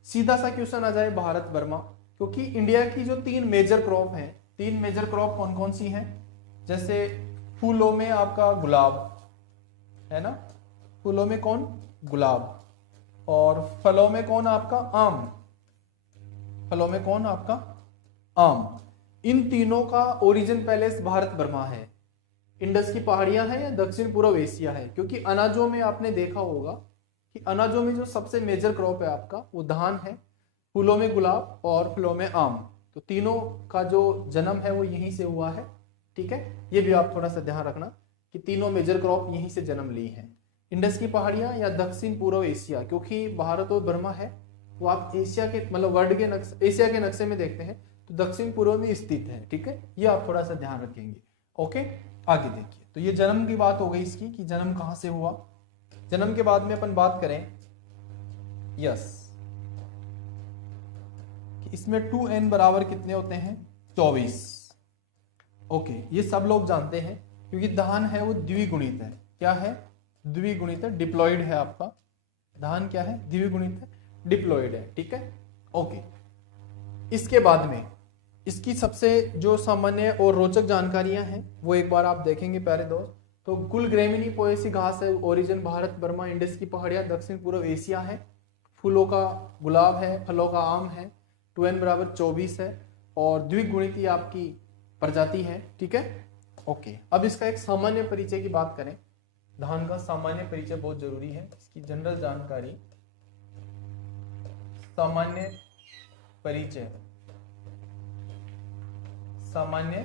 सीधा सा क्वेश्चन आ जाए भारत बर्मा, क्योंकि इंडिया की जो 3 मेजर क्रॉप है, 3 मेजर क्रॉप कौन कौन सी हैं? जैसे फूलों में आपका गुलाब है ना, फूलों में कौन? गुलाब। और फलों में कौन आपका? आम। फलों में कौन आपका? आम। इन तीनों का ओरिजिन पहले भारत बर्मा है, इंडस की पहाड़ियां हैं या दक्षिण पूर्व एशिया है। क्योंकि अनाजों में आपने देखा होगा कि अनाजों में जो सबसे मेजर क्रॉप है आपका वो धान है, फूलों में गुलाब और फलों में आम। तो तीनों का जो जन्म है वो यहीं से हुआ है। ठीक है, ये भी आप थोड़ा सा ध्यान रखना कि तीनों मेजर क्रॉप यहीं से जन्म ली हैं। इंडस की पहाड़ियां या दक्षिण पूर्व एशिया, क्योंकि भारत और बर्मा है वो आप एशिया के मतलब वर्ल्ड के नक्शे, एशिया के नक्शे में देखते हैं तो दक्षिण पूर्व में स्थित है। ठीक है, ये आप थोड़ा सा ध्यान रखेंगे। ओके, आगे देखिए। तो ये जन्म की बात हो गई इसकी कि जन्म कहां से हुआ। जन्म के बाद में अपन बात करें यस कि इसमें 2n बराबर कितने होते हैं 24। ओके, ये सब लोग जानते हैं क्योंकि धान है वो द्विगुणित है। क्या है? द्विगुणित है, डिप्लॉइड है आपका। धान क्या है? द्विगुणित है, डिप्लॉइड है। ठीक है, ओके। इसके बाद में इसकी सबसे जो सामान्य और रोचक जानकारियां हैं वो एक बार आप देखेंगे प्यारे दोस्त। तो कुल ग्रेमिनी पोएसी घास है, ओरिजिन भारत बर्मा इंडस की पहाड़ियां दक्षिण पूर्व एशिया है। फूलों का गुलाब है, फलों का आम है, 2n बराबर 24 है और द्विगुणित आपकी प्रजाति है। ठीक है, ओके। अब इसका एक सामान्य परिचय की बात करें। धान का सामान्य परिचय बहुत जरूरी है, इसकी जनरल जानकारी। सामान्य परिचय, सामान्य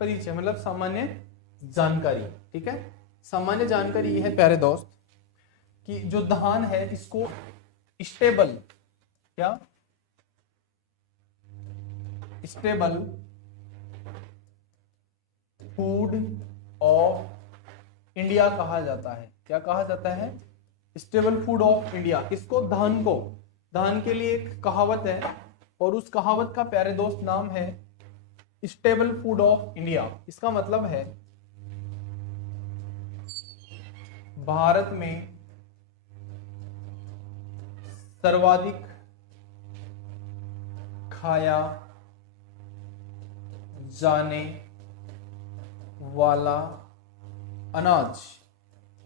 परिचय मतलब सामान्य जानकारी। ठीक है, सामान्य जानकारी ये है प्यारे दोस्त कि जो धान है इसको स्टेबल, क्या स्टेबल फूड ऑफ इंडिया कहा जाता है। क्या कहा जाता है? Stable food of India. किसको? धान को। धान के लिए एक कहावत है और उस कहावत का प्यारे दोस्त नाम है स्टेबल फूड ऑफ इंडिया। इसका मतलब है भारत में सर्वाधिक खाया जाने वाला अनाज।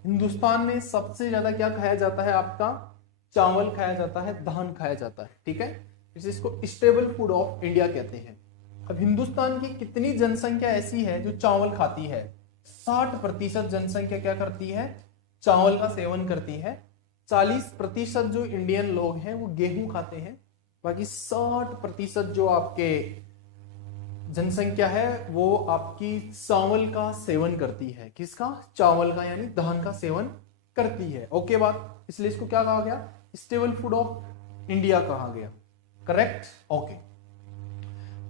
हिंदुस्तान में सबसे ज्यादा क्या खाया जाता है आपका? चावल खाया जाता है, धान खाया जाता है। ठीक है, इसको स्टेबल फूड ऑफ इंडिया कहते हैं। अब हिंदुस्तान की कितनी जनसंख्या ऐसी है जो चावल खाती है? 60% जनसंख्या क्या करती है? चावल का सेवन करती है। 40% जो इंडियन लोग हैं वो गेहूं खाते हैं। बाकी 60% जो आपके जनसंख्या है वो आपकी चावल का सेवन करती है। किसका? चावल का, यानी धान का सेवन करती है। ओके बात, इसलिए इसको क्या कहा गया? स्टेबल फूड ऑफ इंडिया कहा गया। Correct, okay.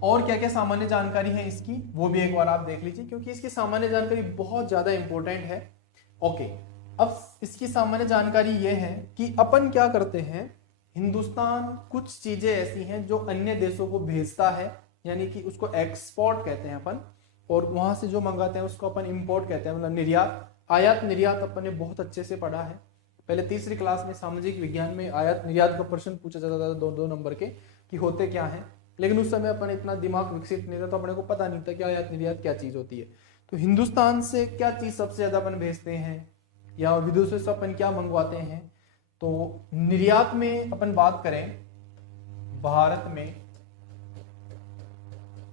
और क्या क्या सामान्य जानकारी है इसकी वो भी एक बार आप देख लीजिए, क्योंकि इसकी सामान्य जानकारी बहुत ज्यादा इंपॉर्टेंट है। ओके, अब इसकी सामान्य जानकारी ये है कि अपन क्या करते हैं, हिंदुस्तान कुछ चीजें ऐसी हैं जो अन्य देशों को भेजता है, यानी कि उसको एक्सपोर्ट कहते हैं अपन, और वहां से जो मंगाते हैं उसको अपन इंपोर्ट कहते हैं, मतलब निर्यात। आयात निर्यात अपन ने बहुत अच्छे से पढ़ा है। पहले तीसरी क्लास में सामाजिक विज्ञान में आयात निर्यात का प्रश्न पूछा जाता था, दो नंबर के, कि होते क्या है। लेकिन उस समय अपन इतना दिमाग विकसित नहीं था तो अपने को पता नहीं था कि आयात निर्यात क्या चीज होती है। तो हिंदुस्तान से क्या चीज सबसे ज्यादा अपन भेजते हैं या विदेशों से अपन क्या मंगवाते हैं? तो निर्यात में अपन बात करें, भारत में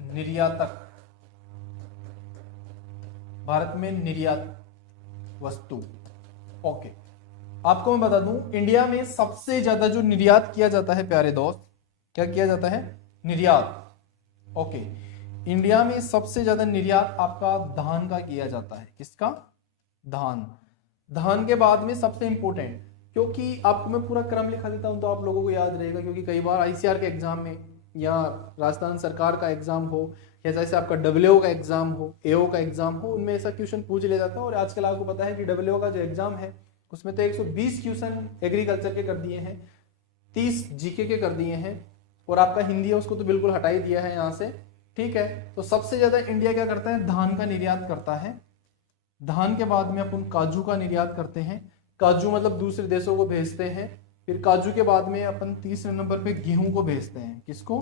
निर्यातक, भारत में निर्यात वस्तु। ओके, आपको मैं बता दूं इंडिया में सबसे ज्यादा जो निर्यात किया जाता है प्यारे दोस्त, क्या किया जाता है? निर्यात। ओके, इंडिया में सबसे ज्यादा निर्यात आपका धान का किया जाता है। किसका? धान। धान के बाद में सबसे इंपॉर्टेंट, क्योंकि आपको मैं पूरा क्रम लिखा देता हूं तो आप लोगों को याद रहेगा, क्योंकि कई बार आईसीआर के एग्जाम में या राजस्थान सरकार का एग्जाम हो या जैसे आपका डब्ल्यूओ का एग्जाम हो, एओ का एग्जाम हो, उनमें ऐसा क्वेश्चन पूछ लिया जाता है। और आजकल आपको पता है कि डब्ल्यूओ का जो एग्जाम है उसमें तो 120 क्वेश्चन एग्रीकल्चर के कर दिए हैं, 30 जीके के कर दिए हैं, और आपका हिंदी है उसको तो बिल्कुल हटा ही दिया है यहाँ से। ठीक है, तो सबसे ज्यादा इंडिया क्या करता है? धान का निर्यात करता है। धान के बाद में अपन काजू का निर्यात करते हैं। काजू मतलब दूसरे देशों को भेजते हैं। फिर काजू के बाद में अपन तीसरे नंबर पे गेहूं को भेजते हैं। किसको?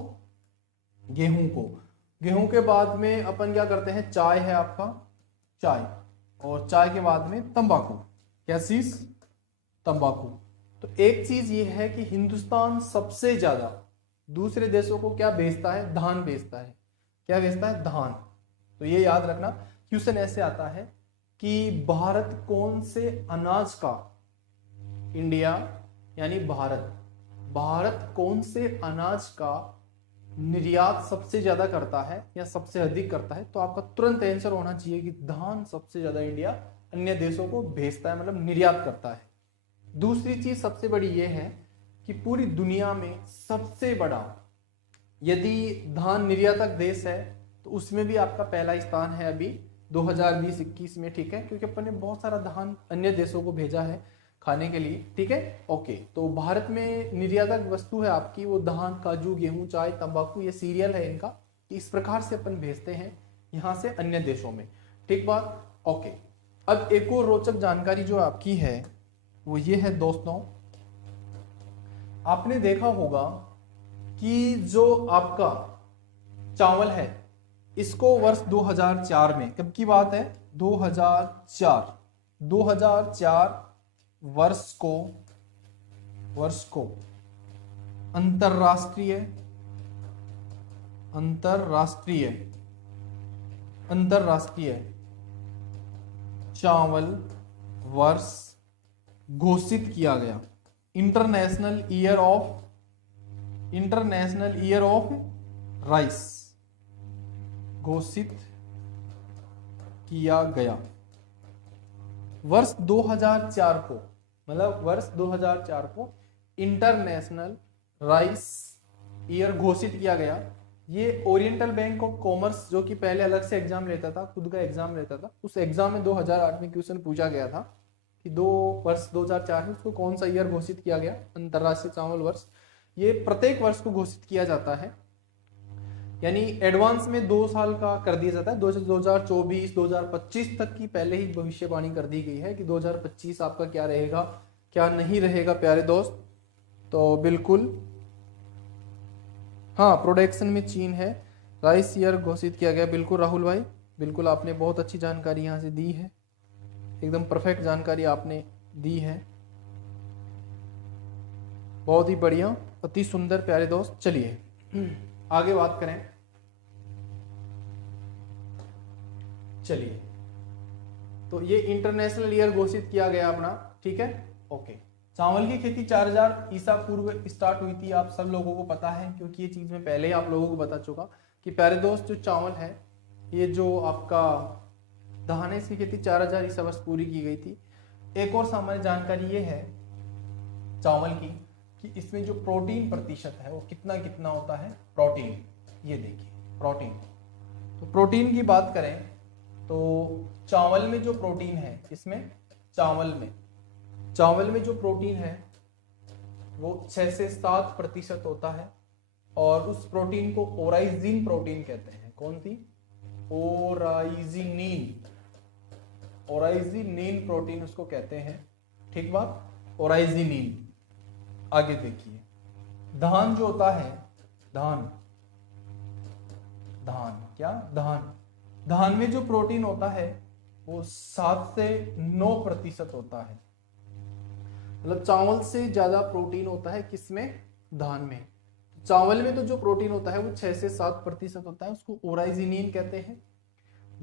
गेहूं को। गेहूं के बाद में अपन क्या करते हैं? चाय है आपका, चाय, और चाय के बाद में तंबाकू। क्या चीज? तंबाकू। तो एक चीज ये है कि हिंदुस्तान सबसे ज्यादा दूसरे देशों को क्या भेजता है? धान भेजता है। क्या बेचता है? धान। तो ये याद रखना, क्वेश्चन ऐसे आता है कि भारत कौन से अनाज का, इंडिया यानी भारत कौन से अनाज का निर्यात सबसे ज्यादा करता है या सबसे अधिक करता है? तो आपका तुरंत आंसर होना चाहिए कि धान सबसे ज्यादा इंडिया अन्य देशों को भेजता है, मतलब निर्यात करता है। दूसरी चीज सबसे बड़ी ये है कि पूरी दुनिया में सबसे बड़ा यदि धान निर्यातक देश है तो उसमें भी आपका पहला स्थान है अभी 2020-21 में, ठीक है, क्योंकि अपन ने बहुत सारा धान अन्य देशों को भेजा है खाने के लिए, ठीक है। ओके, तो भारत में निर्यातक वस्तु है आपकी वो धान, काजू, गेहूं, चाय, तंबाकू, ये सीरियल है इनका, इस प्रकार से अपन भेजते हैं यहाँ से अन्य देशों में, ठीक बात। ओके, अब एक और रोचक जानकारी जो आपकी है वो ये है दोस्तों, आपने देखा होगा कि जो आपका चावल है इसको वर्ष 2004 में, कब की बात है? 2004 वर्ष को अंतरराष्ट्रीय चावल वर्ष घोषित किया गया। इंटरनेशनल ईयर ऑफ राइस घोषित किया गया वर्ष 2004 को, मतलब वर्ष 2004 को इंटरनेशनल राइस ईयर घोषित किया गया। ये ओरिएंटल बैंक ऑफ कॉमर्स, जो कि पहले अलग से एग्जाम लेता था, खुद का एग्जाम लेता था, उस एग्जाम में 2008 में क्वेश्चन पूछा गया था कि वर्ष 2004 में उसको कौन सा ईयर घोषित किया गया, अंतरराष्ट्रीय चावल वर्ष। ये प्रत्येक वर्ष को घोषित किया जाता है, यानी एडवांस में 2 साल का कर दिया जाता है। 2024 2025 तक की पहले ही भविष्यवाणी कर दी गई है कि 2025 आपका क्या रहेगा क्या नहीं रहेगा प्यारे दोस्त। तो बिल्कुल हाँ, प्रोडक्शन में चीन है, राइस ईयर घोषित किया गया। बिल्कुल राहुल भाई, बिल्कुल आपने बहुत अच्छी जानकारी यहाँ से दी है, एकदम परफेक्ट जानकारी आपने दी है, बहुत ही बढ़िया, अति सुंदर प्यारे दोस्त। चलिए आगे बात करें। चलिए, तो ये इंटरनेशनल ईयर घोषित किया गया अपना, ठीक है। ओके, चावल की खेती 4000 ईसा पूर्व स्टार्ट हुई थी, आप सब लोगों को पता है, क्योंकि ये चीज मैं पहले ही आप लोगों को बता चुका कि प्यारे दोस्त जो चावल है, ये जो आपका धान है, इसकी खेती 4000 ईसा वर्ष पूरी की गई थी। एक और सामान्य जानकारी ये है चावल की कि इसमें जो प्रोटीन प्रतिशत है वो कितना कितना होता है, प्रोटीन, ये देखिए प्रोटीन। तो प्रोटीन की बात करें तो चावल में जो प्रोटीन है, इसमें चावल में जो प्रोटीन है वो 6 से 7% होता है, और उस प्रोटीन को ओराइजिन प्रोटीन कहते हैं। कौन सी? ओराइजिनिन प्रोटीन उसको कहते हैं, ठीक बात, ओराइजिनिन। आगे देखिए, धान जो होता है, धान में जो प्रोटीन होता है वो 7 से 9% होता है, मतलब चावल से ज्यादा प्रोटीन होता है किसमें? धान में। चावल में तो जो प्रोटीन होता है वो 6 से 7% होता है, उसको ओराइजिनिन कहते हैं।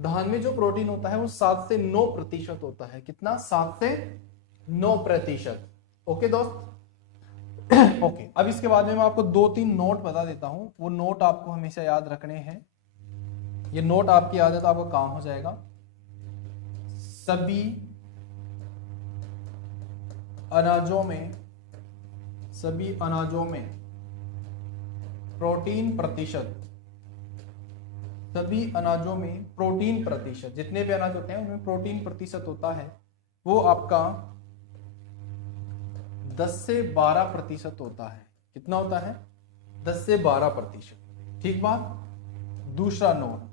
धान में जो प्रोटीन होता है वो 7 से 9% होता है। कितना? 7 से 9%। ओके दोस्त। ओके, अब इसके बाद में मैं आपको 2-3 नोट बता देता हूं, वो नोट आपको हमेशा याद रखने हैं। ये नोट आपकी आदत, आपका काम हो जाएगा। सभी अनाजों में प्रोटीन प्रतिशत, जितने भी अनाज होते हैं उनमें प्रोटीन प्रतिशत होता है वो आपका 10 से 12% होता है। कितना होता है? 10 से 12%, ठीक बात। दूसरा नोट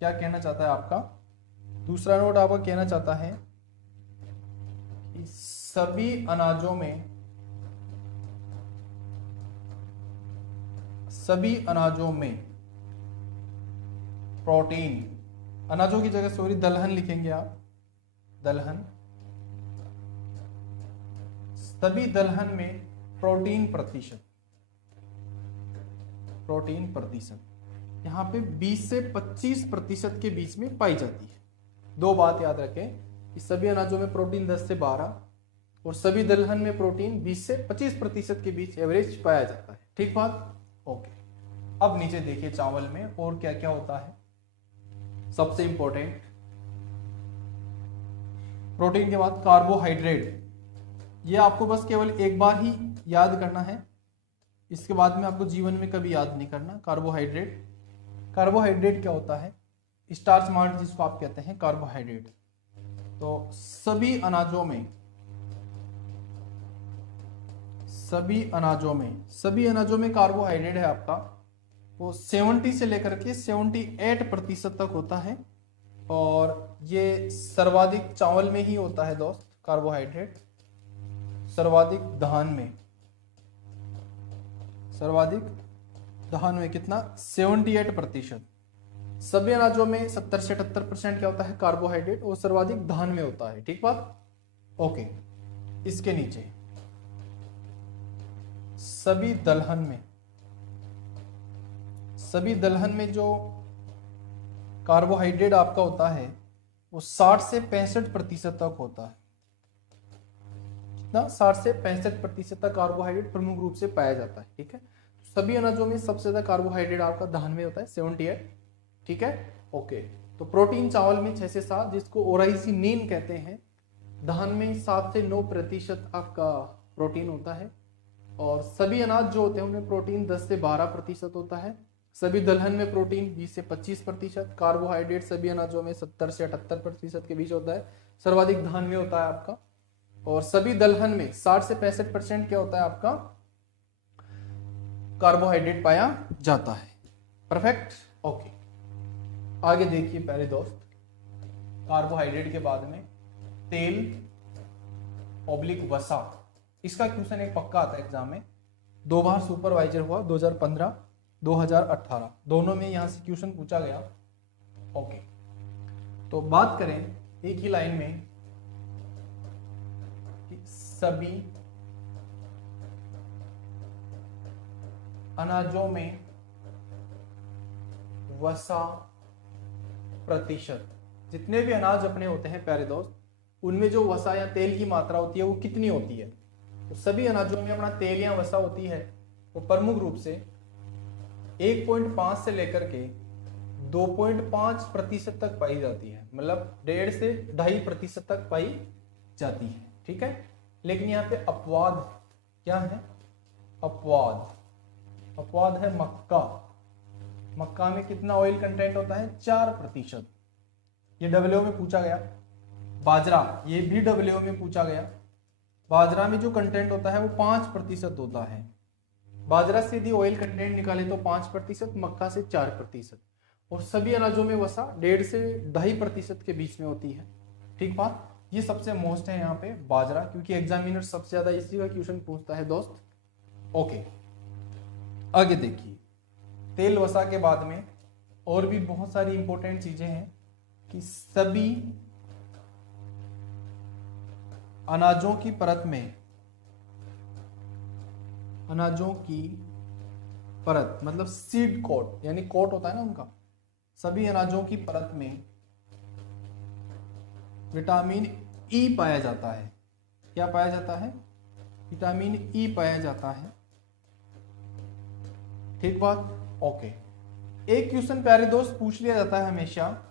क्या कहना चाहता है आपका? दूसरा नोट आपका कहना चाहता है कि सभी अनाजों में प्रोटीन, अनाजों की जगह सॉरी दलहन लिखेंगे आप, दलहन, सभी दलहन में प्रोटीन प्रतिशत, यहाँ पे 20 से 25% के बीच में पाई जाती है। दो बात याद रखें कि सभी अनाजों में प्रोटीन 10 से 12 और सभी दलहन में प्रोटीन 20 से 25% के बीच एवरेज पाया जाता है। ठीक बात? ओके। अब नीचे देखिए चावल में और क्या क्या होता है। सबसे इंपॉर्टेंट, प्रोटीन के बाद कार्बोहाइड्रेट। ये आपको बस केवल एक बार ही याद करना है, इसके बाद में आपको जीवन में कभी याद नहीं करना। कार्बोहाइड्रेट, कार्बोहाइड्रेट क्या होता है? स्टार्च मार्ट जिसको आप कहते हैं कार्बोहाइड्रेट। तो सभी अनाजों में कार्बोहाइड्रेट है आपका, वो 70 से लेकर के 78% तक होता है। और ये सर्वाधिक चावल में ही होता है दोस्त, कार्बोहाइड्रेट। सर्वाधिक धान में कितना? 78%। सभी अनाजों में 70 से 78% क्या होता है? कार्बोहाइड्रेट। और सर्वाधिक धान में होता है। ठीक बात? ओके। इसके नीचे सभी दलहन में जो कार्बोहाइड्रेट आपका होता है वो 60 से 65% तक होता है। कितना? 60 से 65% तक कार्बोहाइड्रेट प्रमुख रूप से पाया जाता है। ठीक है? सभी अनाजों में सबसे ज्यादा कार्बोहाइड्रेट आपका धान में होता है, 78। ठीक है? ओके। तो प्रोटीन चावल में 6 से 7, जिसको ओराइसिनीन कहते हैं। धान में 7 से 9% आपका प्रोटीन होता है। और सभी अनाज जो होते हैं उनमें प्रोटीन 10 से 12% होता है। सभी दलहन में प्रोटीन 20 से 25%। कार्बोहाइड्रेट सभी अनाजों में 70 से 78% के बीच होता है। सर्वाधिक धान में होता है आपका। और सभी दलहन में 60 से 65% क्या होता है आपका? कार्बोहाइड्रेट पाया जाता है। परफेक्ट? ओके। आगे देखिए पहले दोस्त, कार्बोहाइड्रेट के बाद में तेल ऑब्लिक वसा। इसका क्वेश्चन एक पक्का आता है एग्जाम में, 2 बार सुपरवाइजर हुआ, 2015 2018, दोनों में यहां से क्वेश्चन पूछा गया। ओके। तो बात करें एक ही लाइन में कि सभी अनाजों में वसा प्रतिशत, जितने भी अनाज अपने होते हैं प्यारे दोस्त, उनमें जो वसा या तेल की मात्रा होती है वो कितनी होती है? तो सभी अनाजों में अपना तेल या वसा होती है वो प्रमुख रूप से 1.5 से लेकर के 2.5% तक पाई जाती है। मतलब 1.5 से 2.5% तक पाई जाती है। ठीक है? लेकिन यहाँ पे अपवाद क्या है? अपवाद है मक्का में कितना ऑयल कंटेंट होता है? 4%। ये डब्ल्यूओ में पूछा गया। बाजरा, ये भी डब्ल्यूओ में पूछा गया। बाजरा में जो कंटेंट होता है वो 5% होता है। बाजरा से यदि ऑयल कंटेंट निकाले तो 5%, मक्का से 4%। और सभी अनाजों में वसा 1.5 से 2.5% के बीच में होती है। ठीक बात? ये सबसे मोस्ट है यहाँ पे बाजरा, क्योंकि एग्जामिनर सबसे ज्यादा इसी का क्वेश्चन पूछता है दोस्त। ओके। आगे देखिए, तेल वसा के बाद में और भी बहुत सारी इंपॉर्टेंट चीजें हैं कि सभी अनाजों की परत मतलब सीड कोट, यानी कोट होता है ना उनका, सभी अनाजों की परत में विटामिन ई पाया जाता है। क्या पाया जाता है? विटामिन ई पाया जाता है। ठीक बात? ओके। एक क्वेश्चन प्यारे दोस्त पूछ लिया जाता है हमेशा,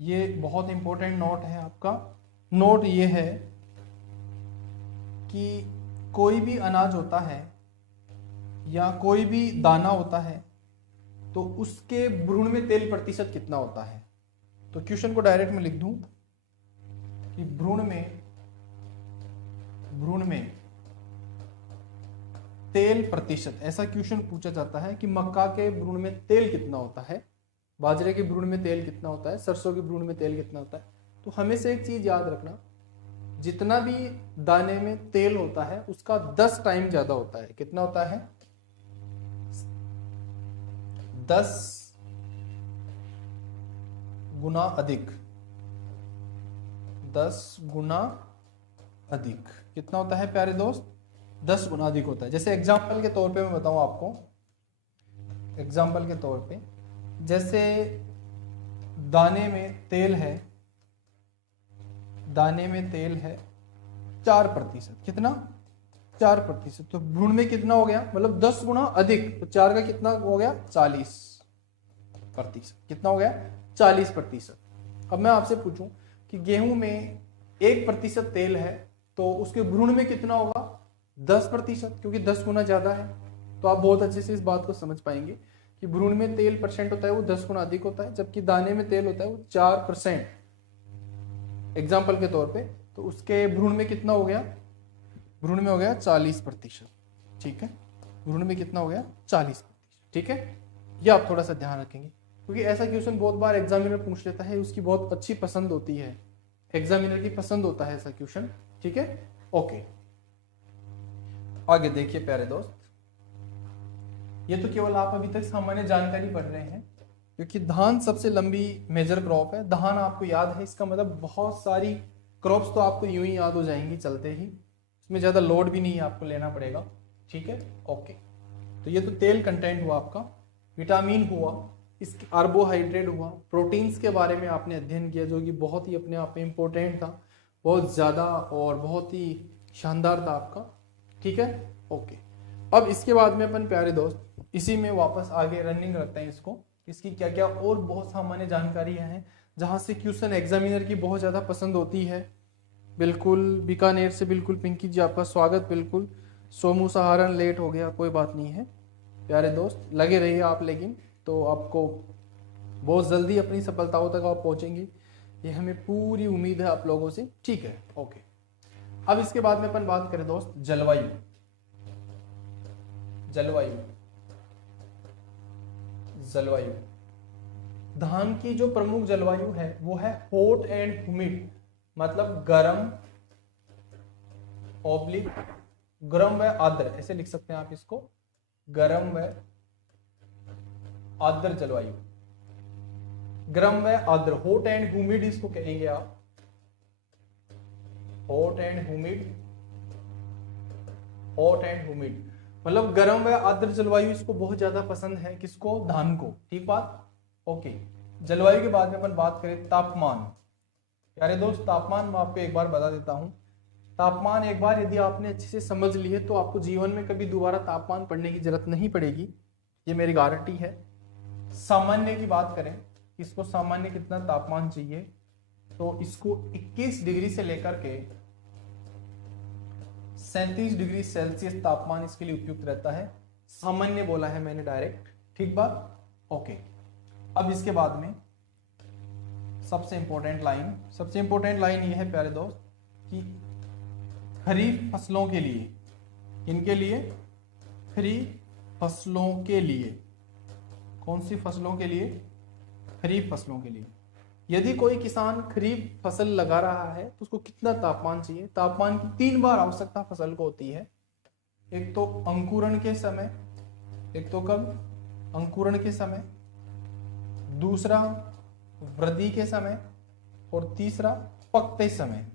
ये बहुत इंपॉर्टेंट नोट है आपका। नोट ये है कि कोई भी अनाज होता है या कोई भी दाना होता है तो उसके भ्रूण में तेल प्रतिशत कितना होता है? तो क्वेश्चन को डायरेक्ट में लिख दूं कि भ्रूण में तेल प्रतिशत, ऐसा क्वेश्चन पूछा जाता है कि मक्का के भ्रूण में तेल कितना होता है, बाजरे के भ्रूण में तेल कितना होता है, सरसों के भ्रूण में तेल कितना होता है। तो हमेशा एक चीज याद रखना, जितना भी दाने में तेल होता है उसका 10 टाइम ज्यादा होता है। कितना होता है? 10 गुना अधिक। 10 गुना अधिक कितना होता है प्यारे दोस्त? 10 गुना अधिक होता है। जैसे एग्जाम्पल के तौर पे मैं बताऊं आपको, एग्जाम्पल के तौर पे जैसे दाने में तेल है, दाने में तेल है 4%, कितना 4%, तो भ्रूण में कितना हो गया, मतलब 10 गुना अधिक, तो 4 का कितना हो गया 40%, कितना हो गया 40%। अब मैं आपसे पूछूं कि गेहूं में 1% तेल है तो उसके भ्रूण में कितना होगा 10%, क्योंकि 10 गुना ज्यादा है। तो आप बहुत अच्छे से इस बात को समझ पाएंगे कि भ्रूण में तेल परसेंट होता है वो 10 गुना अधिक होता है, जबकि दाने में तेल होता है वो 4%, एग्जाम्पल के तौर पे। तो उसके भ्रूण में कितना हो गया, भ्रूण में हो गया 40%, ठीक है, भ्रूण में कितना हो गया 40%, ठीक है। ये आप थोड़ा सा ध्यान रखेंगे, क्योंकि ऐसा क्वेश्चन बहुत बार एग्जामिनर पूछ लेता है, उसकी बहुत अच्छी पसंद होती है, एग्जामिनर की पसंद होता है ऐसा क्वेश्चन, ठीक है। ओके, आगे देखिए प्यारे दोस्त, ये तो केवल आप अभी तक सामान्य जानकारी पढ़ रहे हैं, क्योंकि धान सबसे लंबी मेजर क्रॉप है। धान आपको याद है, इसका मतलब बहुत सारी क्रॉप्स तो आपको यूं ही याद हो जाएंगी चलते ही, इसमें ज्यादा लोड भी नहीं आपको लेना पड़ेगा, ठीक है। ओके, तो ये तो तेल कंटेंट हुआ आपका, विटामिन हुआ, इस कार्बोहाइड्रेट हुआ, प्रोटीन्स के बारे में आपने अध्ययन किया जो कि बहुत ही अपने आप में इम्पोर्टेंट था, बहुत ज़्यादा और बहुत ही शानदार था आपका, ठीक है। ओके, अब इसके बाद में अपन प्यारे दोस्त इसी में वापस आगे रनिंग रखते हैं इसको, इसकी क्या क्या और बहुत सामान्य जानकारियां हैं जहां से क्वेश्चन एग्जामिनर की बहुत ज़्यादा पसंद होती है। बिल्कुल बीकानेर से बिल्कुल पिंकी जी आपका स्वागत, बिल्कुल सोमू सहारन लेट हो गया, कोई बात नहीं है प्यारे दोस्त, लगे रहिए आप, लेकिन तो आपको बहुत जल्दी अपनी सफलताओं तक आप पहुंचेंगे, ये हमें पूरी उम्मीद है आप लोगों से, ठीक है। ओके, अब इसके बाद में अपन बात करें दोस्त जलवायु, जलवायु, जलवायु, धान की जो प्रमुख जलवायु है वो है हॉट एंड ह्यूमिड, मतलब गर्म ऑब्लिक, गर्म व आर्द्र, ऐसे लिख सकते हैं आप इसको, गर्म व आर्द्र जलवायु, गर्म व आर्द्र, हॉट एंड ह्यूमिड इसको कहेंगे आप, hot and humid, hot and humid, मतलब गर्म व आर्द्र जलवायु इसको बहुत ज्यादा पसंद है, किसको, धान को, ठीक बात। ओके, जलवायु के बाद में अपन बात करें तापमान, प्यारे दोस्त तापमान मैं आपको एक बार बता देता हूं, तापमान एक बार यदि आपने अच्छे से समझ लिए तो आपको जीवन में कभी दोबारा तापमान पढ़ने की जरूरत नहीं पड़ेगी, ये मेरी गारंटी है। सामान्य की बात करें, इसको सामान्य कितना तापमान चाहिए, तो इसको 21 डिग्री से लेकर के 37 डिग्री सेल्सियस तापमान इसके लिए उपयुक्त रहता है, सामान्य बोला है मैंने डायरेक्ट, ठीक बात। ओके, अब इसके बाद में सबसे इंपॉर्टेंट लाइन, सबसे इंपॉर्टेंट लाइन ये है प्यारे दोस्त कि खरीफ फसलों के लिए, इनके लिए, खरीफ फसलों के लिए, कौन सी फसलों के लिए, खरीफ फसलों के लिए, यदि कोई किसान खरीफ फसल लगा रहा है तो उसको कितना तापमान चाहिए, तापमान की 3 बार आवश्यकता फसल को होती है, एक तो अंकुरण के समय, एक तो कब, अंकुरण के समय, दूसरा वृद्धि के समय, और तीसरा पकते समय,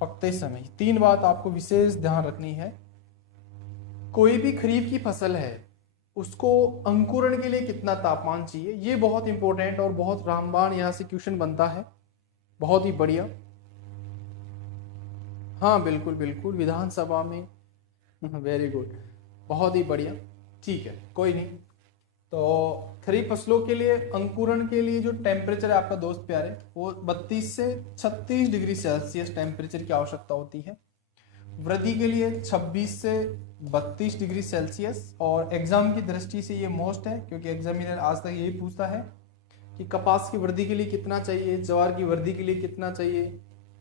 पकते समय। 3 बात आपको विशेष ध्यान रखनी है। कोई भी खरीफ की फसल है उसको अंकुरण के लिए कितना तापमान चाहिए, ये बहुत इंपॉर्टेंट और बहुत रामबाण यहां से क्वेश्चन बनता है, बहुत ही बढ़िया। हाँ बिल्कुल बिल्कुल, विधानसभा में, वेरी गुड, बहुत ही बढ़िया, ठीक है, कोई नहीं। तो खरीफ फसलों के लिए अंकुरण के लिए जो टेम्परेचर है आपका दोस्त प्यारे, वो 32 से 36 डिग्री सेल्सियस टेम्परेचर की आवश्यकता होती है। वृद्धि के लिए 26 से 32 डिग्री सेल्सियस, और एग्जाम की दृष्टि से ये मोस्ट है, क्योंकि एग्जामिनर आज तक यही पूछता है कि कपास की वृद्धि के लिए कितना चाहिए, ज्वार की वृद्धि के लिए कितना चाहिए,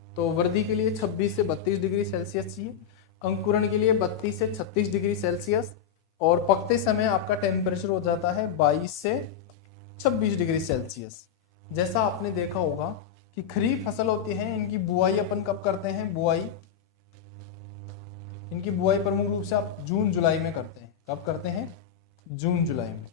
तो वृद्धि के लिए 26 से 32 डिग्री सेल्सियस चाहिए, अंकुरण के लिए 32 से 36 डिग्री सेल्सियस, और पकते समय आपका टेम्परेचर हो जाता है 22 से 26 डिग्री सेल्सियस। जैसा आपने देखा होगा कि खरीफ फसल होती है, इनकी बुआई अपन कब करते हैं, बुआई, इनकी बुआई प्रमुख रूप से आप जून जुलाई में करते हैं, कब करते हैं, जून जुलाई में,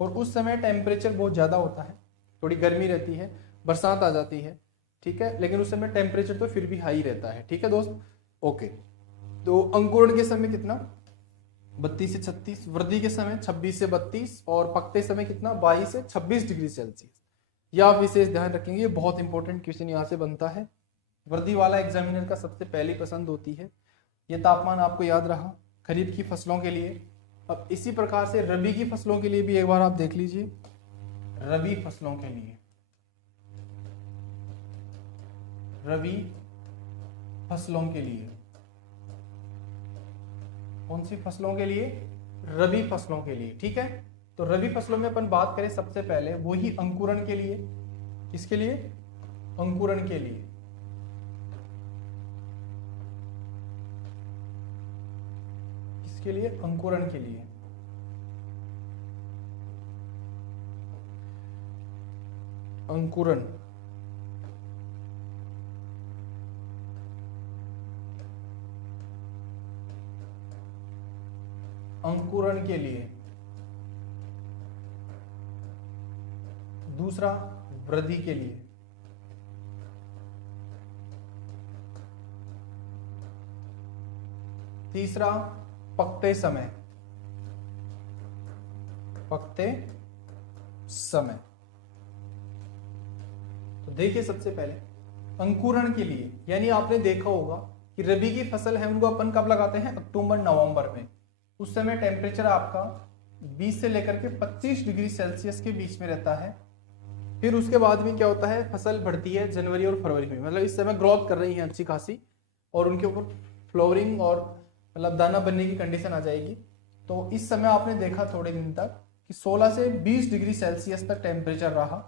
और उस समय टेम्परेचर बहुत ज़्यादा होता है, थोड़ी गर्मी रहती है, बरसात आ जाती है, ठीक है, लेकिन उस समय टेम्परेचर तो फिर भी हाई रहता है, ठीक है दोस्त। ओके, तो अंकुरण के समय कितना, 32 से 36, वृद्धि के समय 26 से 32 और पकते समय कितना 22 से 26 डिग्री सेल्सियस। यह आप विशेष ध्यान रखेंगे, ये बहुत इंपॉर्टेंट क्वेश्चन यहाँ से बनता है, वृद्धि वाला एग्जामिनर का सबसे पहली पसंद होती है। ये तापमान आपको याद रहा खरीफ की फसलों के लिए। अब इसी प्रकार से रबी की फसलों के लिए भी एक बार आप देख लीजिए। रबी फसलों के लिए, रबी फसलों के लिए, कौन सी फसलों के लिए? रबी फसलों के लिए। ठीक है, तो रबी फसलों में अपन बात करें सबसे पहले वही अंकुरण के लिए। किसके लिए? अंकुरण के लिए। किसके लिए? अंकुरण के लिए। अंकुरण, अंकुरण के लिए। दूसरा वृद्धि के लिए। तीसरा पकते समय, पकते समय। तो देखिए सबसे पहले अंकुरण के लिए, यानी आपने देखा होगा कि रबी की फसल है उनको अपन कब लगाते हैं? अक्टूबर नवंबर में। उस समय टेम्परेचर आपका 20 से लेकर के 25 डिग्री सेल्सियस के बीच में रहता है। फिर उसके बाद में क्या होता है? फसल बढ़ती है जनवरी और फरवरी में, मतलब इस समय ग्रोथ कर रही है अच्छी खासी और उनके ऊपर फ्लोरिंग और मतलब दाना बनने की कंडीशन आ जाएगी। तो इस समय आपने देखा थोड़े दिन तक कि 16 से 20 डिग्री सेल्सियस तक टेम्परेचर रहा।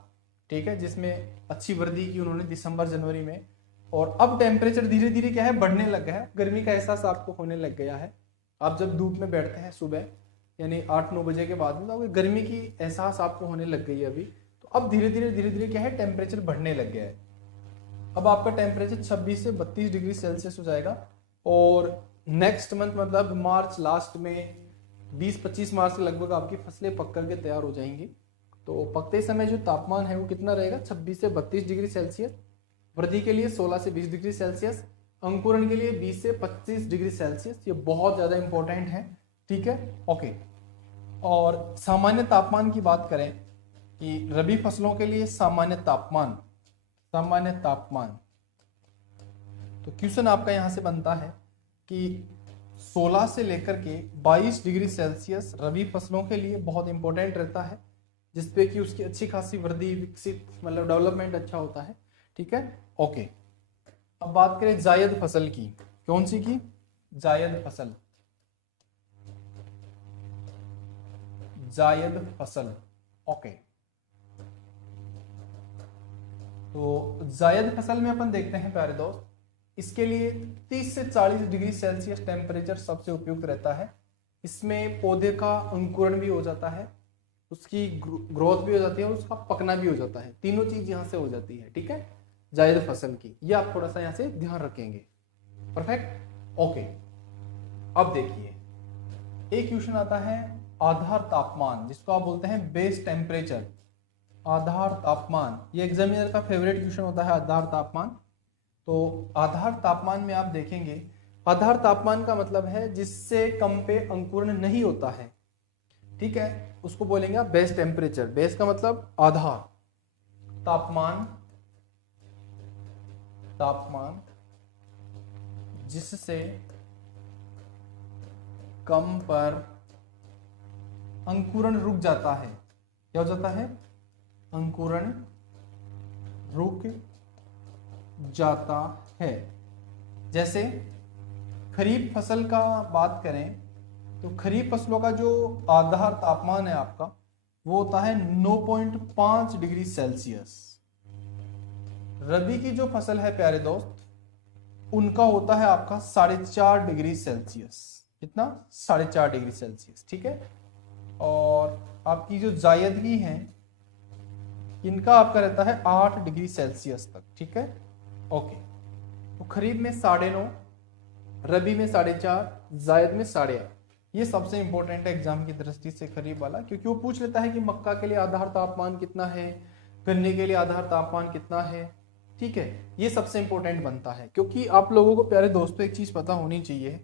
ठीक है, जिसमें अच्छी वृद्धि की उन्होंने दिसंबर जनवरी में। और अब टेम्परेचर धीरे धीरे क्या है? बढ़ने लग गया है, गर्मी का एहसास आपको होने लग गया है। आप जब धूप में बैठते हैं सुबह यानी 8-9 बजे के बाद में, तो गर्मी की एहसास आपको होने लग गई है अभी। तो अब धीरे धीरे क्या है? टेम्परेचर बढ़ने लग गया है। अब आपका टेम्परेचर 26 से 32 डिग्री सेल्सियस हो जाएगा और नेक्स्ट मंथ मतलब मार्च लास्ट में 20-25 मार्च के लगभग आपकी फसलें पक करके तैयार हो जाएंगी। तो पकते समय जो तापमान है वो कितना रहेगा? 26 से 32 डिग्री सेल्सियस। वृद्धि के लिए 16 से 20 डिग्री सेल्सियस। अंकुरण के लिए 20 से 25 डिग्री सेल्सियस। ये बहुत ज्यादा इंपॉर्टेंट है। ठीक है, ओके। और सामान्य तापमान की बात करें कि रबी फसलों के लिए सामान्य तापमान, सामान्य तापमान, तो क्वेश्चन आपका यहां से बनता है कि 16 से लेकर के 22 डिग्री सेल्सियस रबी फसलों के लिए बहुत इंपॉर्टेंट रहता है, जिसपे कि उसकी अच्छी खासी वृद्धि, विकसित मतलब डेवलपमेंट अच्छा होता है। ठीक है, ओके। अब बात करें जायद फसल की। कौन सी की? जायद फसल, जायद फसल। ओके, तो जायद फसल में अपन देखते हैं प्यारे दोस्त, इसके लिए 30 से 40 डिग्री सेल्सियस टेम्परेचर सबसे उपयुक्त रहता है। इसमें पौधे का अंकुरण भी हो जाता है, उसकी ग्रोथ भी हो जाती है और उसका पकना भी हो जाता है। तीनों चीज यहां से हो जाती है। ठीक है, जायद फसल की, ये आप थोड़ा सा यहां से ध्यान रखेंगे। Perfect, okay. अब देखिए एक क्वेश्चन आता है आधार तापमान, जिसको आप बोलते हैं बेस टेम्परेचर। आधार तापमान, ये एग्जामिनर का फेवरेट क्वेश्चन होता है, आधार तापमान। तो आधार तापमान में आप देखेंगे, आधार तापमान का मतलब है जिससे कम पे अंकुरण नहीं होता है। ठीक है, उसको बोलेंगे आप बेस टेम्परेचर। बेस का मतलब आधार, तापमान, तापमान जिससे कम पर अंकुरण रुक जाता है। क्या हो जाता है? अंकुरण रुक जाता है। जैसे खरीफ फसल का बात करें तो खरीफ फसलों का जो आधार तापमान है आपका वो होता है 9.5 डिग्री सेल्सियस। रबी की जो फसल है प्यारे दोस्त, उनका होता है आपका 4.5 डिग्री सेल्सियस। कितना? 4.5 डिग्री सेल्सियस। ठीक है, और आपकी जो जायदगी है इनका आपका रहता है 8 डिग्री सेल्सियस तक। ठीक है, ओके। तो खरीफ में 9.5, रबी में 4.5, जायद में 8.5। ये सबसे इंपॉर्टेंट है एग्जाम की दृष्टि से खरीफ वाला, क्योंकि वो पूछ लेता है कि मक्का के लिए आधार तापमान कितना है, गन्ने के लिए आधार तापमान कितना है। ठीक है, ये सबसे इंपॉर्टेंट बनता है, क्योंकि आप लोगों को प्यारे दोस्तों एक चीज पता होनी चाहिए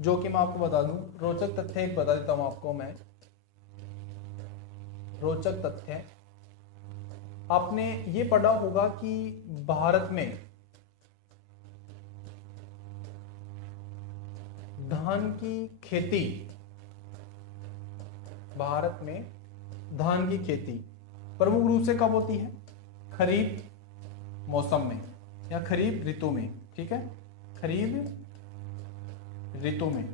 जो कि मैं आपको बता दूं, रोचक तथ्य एक बता देता हूं आपको मैं। रोचक तथ्य, आपने ये पढ़ा होगा कि भारत में धान की खेती, भारत में धान की खेती प्रमुख रूप से कब होती है? खरीफ मौसम में या खरीफ ऋतु में। ठीक है, खरीफ ऋतु में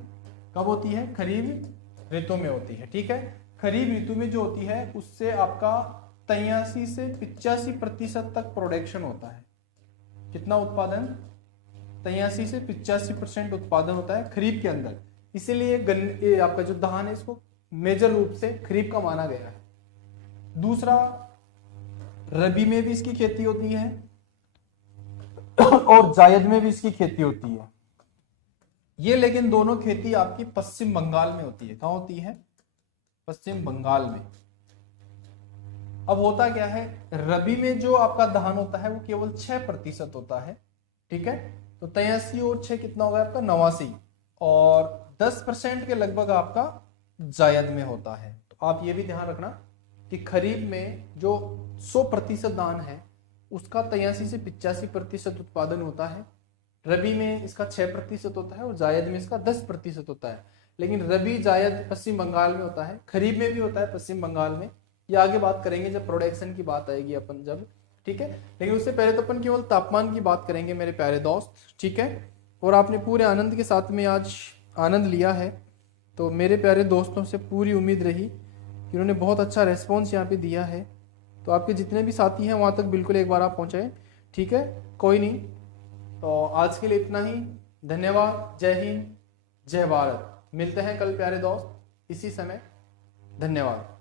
कब होती है? खरीफ ऋतु में होती है। ठीक है, खरीफ ऋतु में जो होती है उससे आपका 83 से 85% तक प्रोडक्शन होता है। कितना उत्पादन? 83 से 85% उत्पादन होता है खरीफ के अंदर। इसीलिए ये आपका जो धान है इसको मेजर रूप से खरीफ का माना गया है। दूसरा, रबी में भी इसकी खेती होती है और जायद में भी इसकी खेती होती है। ये लेकिन दोनों खेती आपकी पश्चिम बंगाल में होती है। कहां होती है? पश्चिम बंगाल में। अब होता क्या है, रबी में जो आपका धान होता है वो केवल 6% होता है। ठीक है, तो 83 और 6 कितना होगा आपका? 89, और 10% के लगभग आपका जायद में होता है। तो आप ये भी ध्यान रखना कि खरीफ में जो 100% धान है उसका 83 से 85% उत्पादन होता है। रबी में इसका 6% होता है और जायद में इसका 10% होता है। लेकिन रबी जायद पश्चिम बंगाल में होता है, खरीफ में भी होता है पश्चिम बंगाल में। ये आगे बात करेंगे जब प्रोडक्शन की बात आएगी अपन जब। ठीक है, लेकिन उससे पहले तो अपन केवल तापमान की बात करेंगे मेरे प्यारे दोस्त। ठीक है, और आपने पूरे आनंद के साथ में आज आनंद लिया है, तो मेरे प्यारे दोस्तों से पूरी उम्मीद रही कि उन्होंने बहुत अच्छा रेस्पॉन्स यहाँ पे दिया है। तो आपके जितने भी साथी हैं वहाँ तक बिल्कुल एक बार आप पहुँचाएं। ठीक है, कोई नहीं, तो आज के लिए इतना ही। धन्यवाद। जय हिंद, जय भारत। मिलते हैं कल प्यारे दोस्त इसी समय। धन्यवाद।